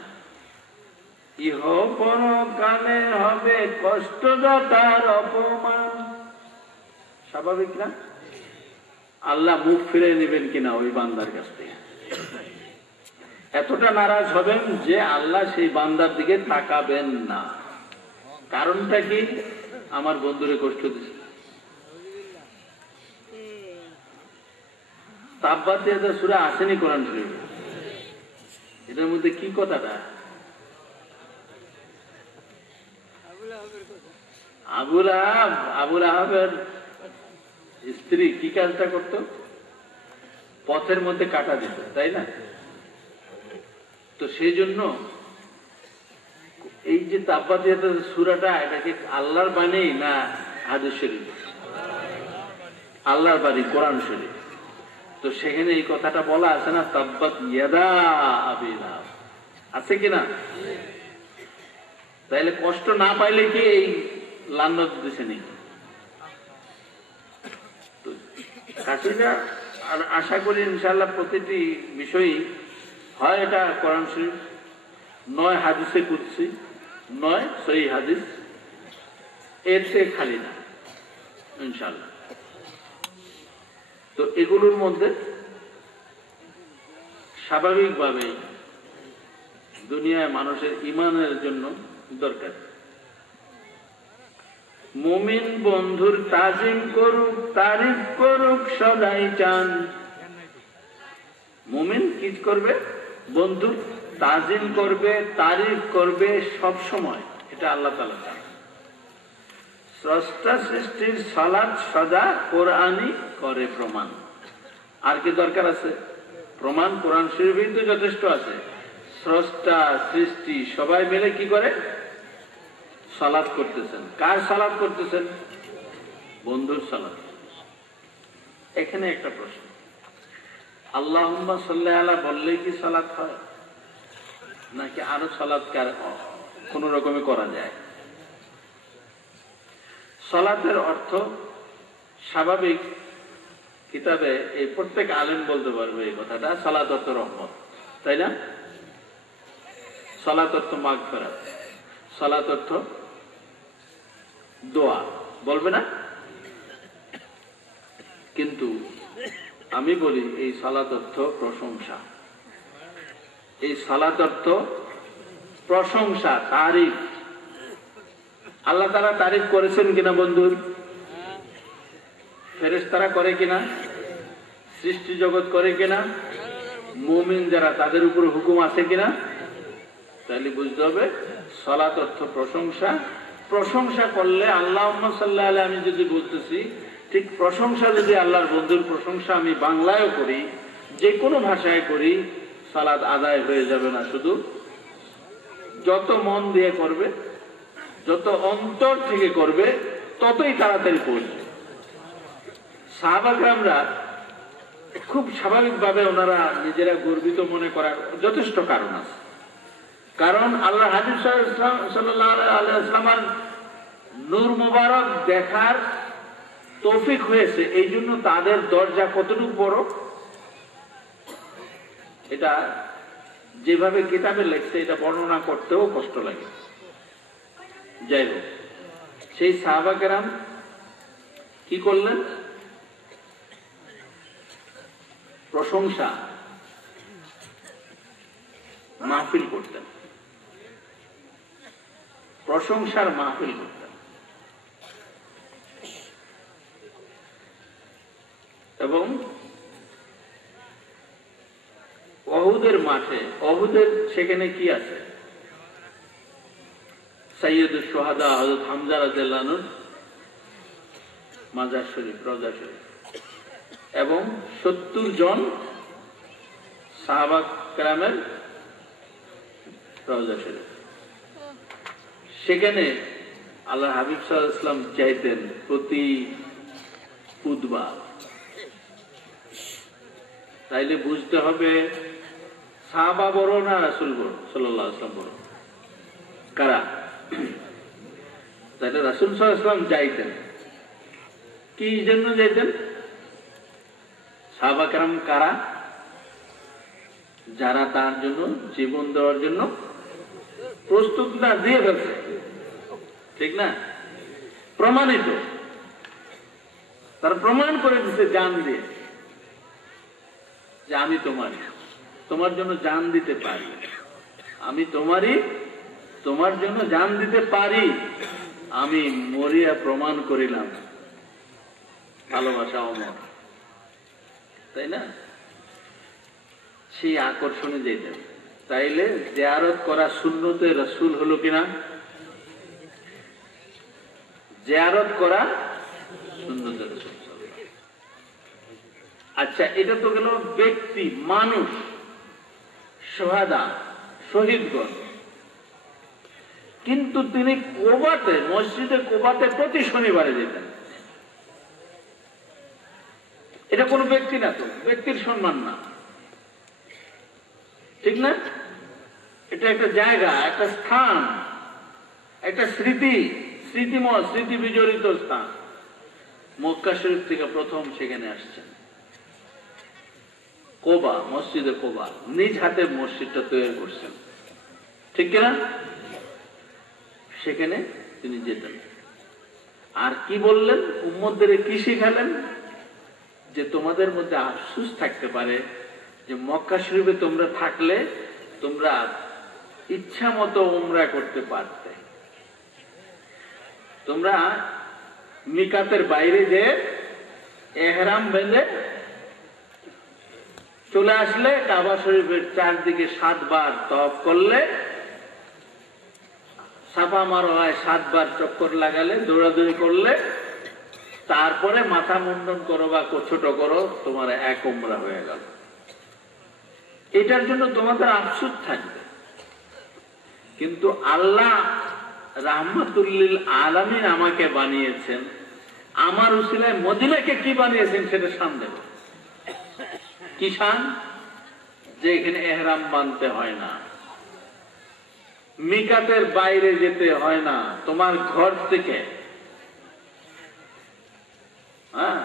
ইহ পরকালে হবে কষ্টদাতার অপমান। স্বাভাবিক না? আল্লাহ মুখ ফিরে নেবেন কিনা ওই বান্দার কাছ থেকে? এতটা নারাজ হবেন যে আল্লাহ সেই বান্দার দিকে তাকাবেন না। কারণটা কি? আমার বন্ধুরে কষ্ট দিচ্ছে। তাব্বাত সূরা আসেনি কোরআন শরীফে? এটার মধ্যে কি কথাটা? আবুল আহাবের স্ত্রী কি কাজটা করত? পথের মধ্যে কাটা দিত, তাই না? তো সেই জন্য এই যে তাব্বাত সূরাটা, এটাকে আল্লাহর বাণী না হাদিস শরীফ? আল্লাহর বাণী, কোরআন শরীফ। তো সেখানে এই কথাটা বলা আছে না, তাব্বাত ইয়াদা আবি লাহাব, আছে কিনা? তাইলে কষ্ট না পাইলে কি এই লানত দিছে নাকি? কাশিটা আর আশা করি ইনশাআল্লাহ প্রতিটি বিষয়ই হয় এটা কোরআন শরীফ, নয় হাদিসে কুদসি, নয় সহিহ হাদিস, এর চেয়ে খালি না ইনশাআল্লাহ। তো এগুলোর মধ্যে স্বাভাবিকভাবে দুনিয়ায় মানুষের ঈমানের জন্য দরকার। মুমিন বন্ধুর তাজিম করুক, তারিফ করুক, সদাই চান। মুমিন কি করবে? বন্ধুর তাজিম করবে, তারিফ করবে সব সময়, এটা আল্লাহ তাআলা চান। স্রষ্টা সৃষ্টির সালাত সদা কোরআনই করে প্রমাণ। আর কি দরকার আছে? প্রমাণ কোরআন শরীফেই তো যথেষ্ট আছে। স্রষ্টা সৃষ্টি সবাই মিলে কি করে? সালাত করতেছেন। কার সালাত করতেছেন? বন্ধুর সালাত। এখানে একটা প্রশ্ন, আল্লাহুম্মা সাল্লি আলা বললে কি সালাত হয়, নাকি আরো সালাত কোন রকমে করা যায়? সালাতের অর্থ স্বাভাবিক কিতাবে এই প্রত্যেক আলেম বলতে পারবে এই কথাটা, সালাত অর্থ রহমত, তাই না? সালাত অর্থ মাগফিরাত, সালাত অর্থ দোয়া, বলবে না? কিন্তু আমি বলি এই সালাত অর্থ প্রশংসা। এই সালাত অর্থ প্রশংসা, তারিফ। আল্লাহ তাআলা তারিফ করেছেন কিনা বন্ধুর? ফেরেশতারা করে কিনা? সৃষ্টি জগৎ করে কিনা? মুমিন যারা তাদের উপর হুকুম আছে কিনা? তাহলে বুঝতে হবে সালাত অর্থ প্রশংসা। প্রশংসা করলে আল্লাহুম্মা সাল্লি আলা আমি যদি বলতেছি, ঠিক প্রশংসা যদি আল্লাহর বন্ধুর প্রশংসা আমি বাংলায়ও করি, যে কোনো ভাষায় করি, সালাত আদায় হয়ে যাবে না। শুধু যত মন দিয়ে করবে, যত অন্তর থেকে করবে, ততই তাড়াতাড়ি পৌঁছবে। সাহাবা কেরামরা খুব স্বাভাবিকভাবে ওনারা নিজেরা গর্বিত মনে করার যথেষ্ট কারণ আছে। কারণ আল্লাহ হাবিব সাল্লাল্লাহু আলাইহি ওয়াসাল্লামের নূর মুবারক দেখার তৌফিক হয়েছে, এই জন্য তাদের দরজা কতটুকু বড়, এটা যেভাবে কিতাবে লেখছে এটা বর্ণনা করতেও কষ্ট লাগে। যাই হোক, সেই সাহাবা কেরাম কি করলেন? প্রশংসা মাহফিল করতেন, প্রশংসার মাহফিল করতেন। এবং উহুদের মাঠে, উহুদের সেখানে কি আছে? সাইয়্যিদুশ শুহাদা হযরত হামজা রাদিয়াল্লাহু আনহু মাজার শরীফ, রওজা শরীফ, এবং 70 জন সাহাবা কেরামের রওজা শরীফ। সেখানে আল্লাহ হাবিব সাল্লাল্লাহু আলাইহি ওয়াসাল্লাম চাইতেন প্রতি বুধবার। তাইলে বুঝতে হবে সাহাবা বড় না রাসূল বড় সাল্লাল্লাহু আলাইহি ওয়াসাল্লাম বড়? কারা? তাহলে রাসূল সাল্লাল্লাহু আলাইহি ওয়াসাল্লাম চাইতেন, কি জন্য চাইতেন? সাহাবা কেরাম কারা? যারা তার জন্য জীবন দেওয়ার জন্য প্রস্তুত না, দিয়ে ফেলছে, ঠিক না? প্রমাণিত, তারা প্রমাণ করে দিচ্ছে জান দিয়ে যে আমি তোমার জন্য জান দিতে পারি, আমি তোমার জন্য জান দিতে পারি, আমি মরিয়া প্রমাণ করিলাম ভালোবাসা অমর, তাই না? সেই আকর্ষণে যেতেন। তাইলে জিয়ারত করা সুন্নতে রাসূল হলো কিনা? জিয়ারত করা সুন্নতে রাসূল। আচ্ছা, এটা তো গেল ব্যক্তি, মানুষ, শুহাদা, শহীদগণ। কিন্তু তিনি কোবাতে, মসজিদে কোবাতে প্রতি শনিবারে যেতেন। এটা কোনো ব্যক্তি না, তো ব্যক্তির সম্মান না, ঠিক না? এটা একটা জায়গা, একটা স্থান, একটা স্মৃতি বিজড়িত স্থান। মক্কা শরীফ থেকে প্রথম সেখানে আসছেন, কোবা, মসজিদে কোবা, নিজ হাতে মসজিদটা তৈরি করছেন, ঠিক কিনা? সেখানে তিনি যেতেন। আর কি বললেন? উম্মতদের কি শিখালেন? যে তোমাদের মধ্যে আফসোস থাকতে পারে যে মক্কা শরীফে তোমরা থাকলে তোমরা ইচ্ছা মতো উমরা করতে পারতে, তোমরা মিকাতের বাইরে যে এহরাম বেঁধে চলে আসলে কাবা শরীফের চারদিকে 7 বার তওয়াফ করলে, সাফা মারওয়ায় 7 বার চক্কর লাগালে, দৌড়াদৌড়ি করলে, তারপরে মাথা মুন্ডন করো বা ছোট করো, তোমার এক উমরা হয়ে গেল। এটার জন্য তোমাদের আফসোস থাকবে। কিন্তু আল্লাহ রাহমাতুল্লিল আলামিন আমাকে বানিয়েছেন, আমার উসিলায় মদিনাকে কি বানিয়েছেন সেটা শান দেব। কি শান? যে এখানে এহরাম বানতে হয় না, মিকাতের বাইরে যেতে হয় না, তোমার ঘর থেকে, হ্যাঁ,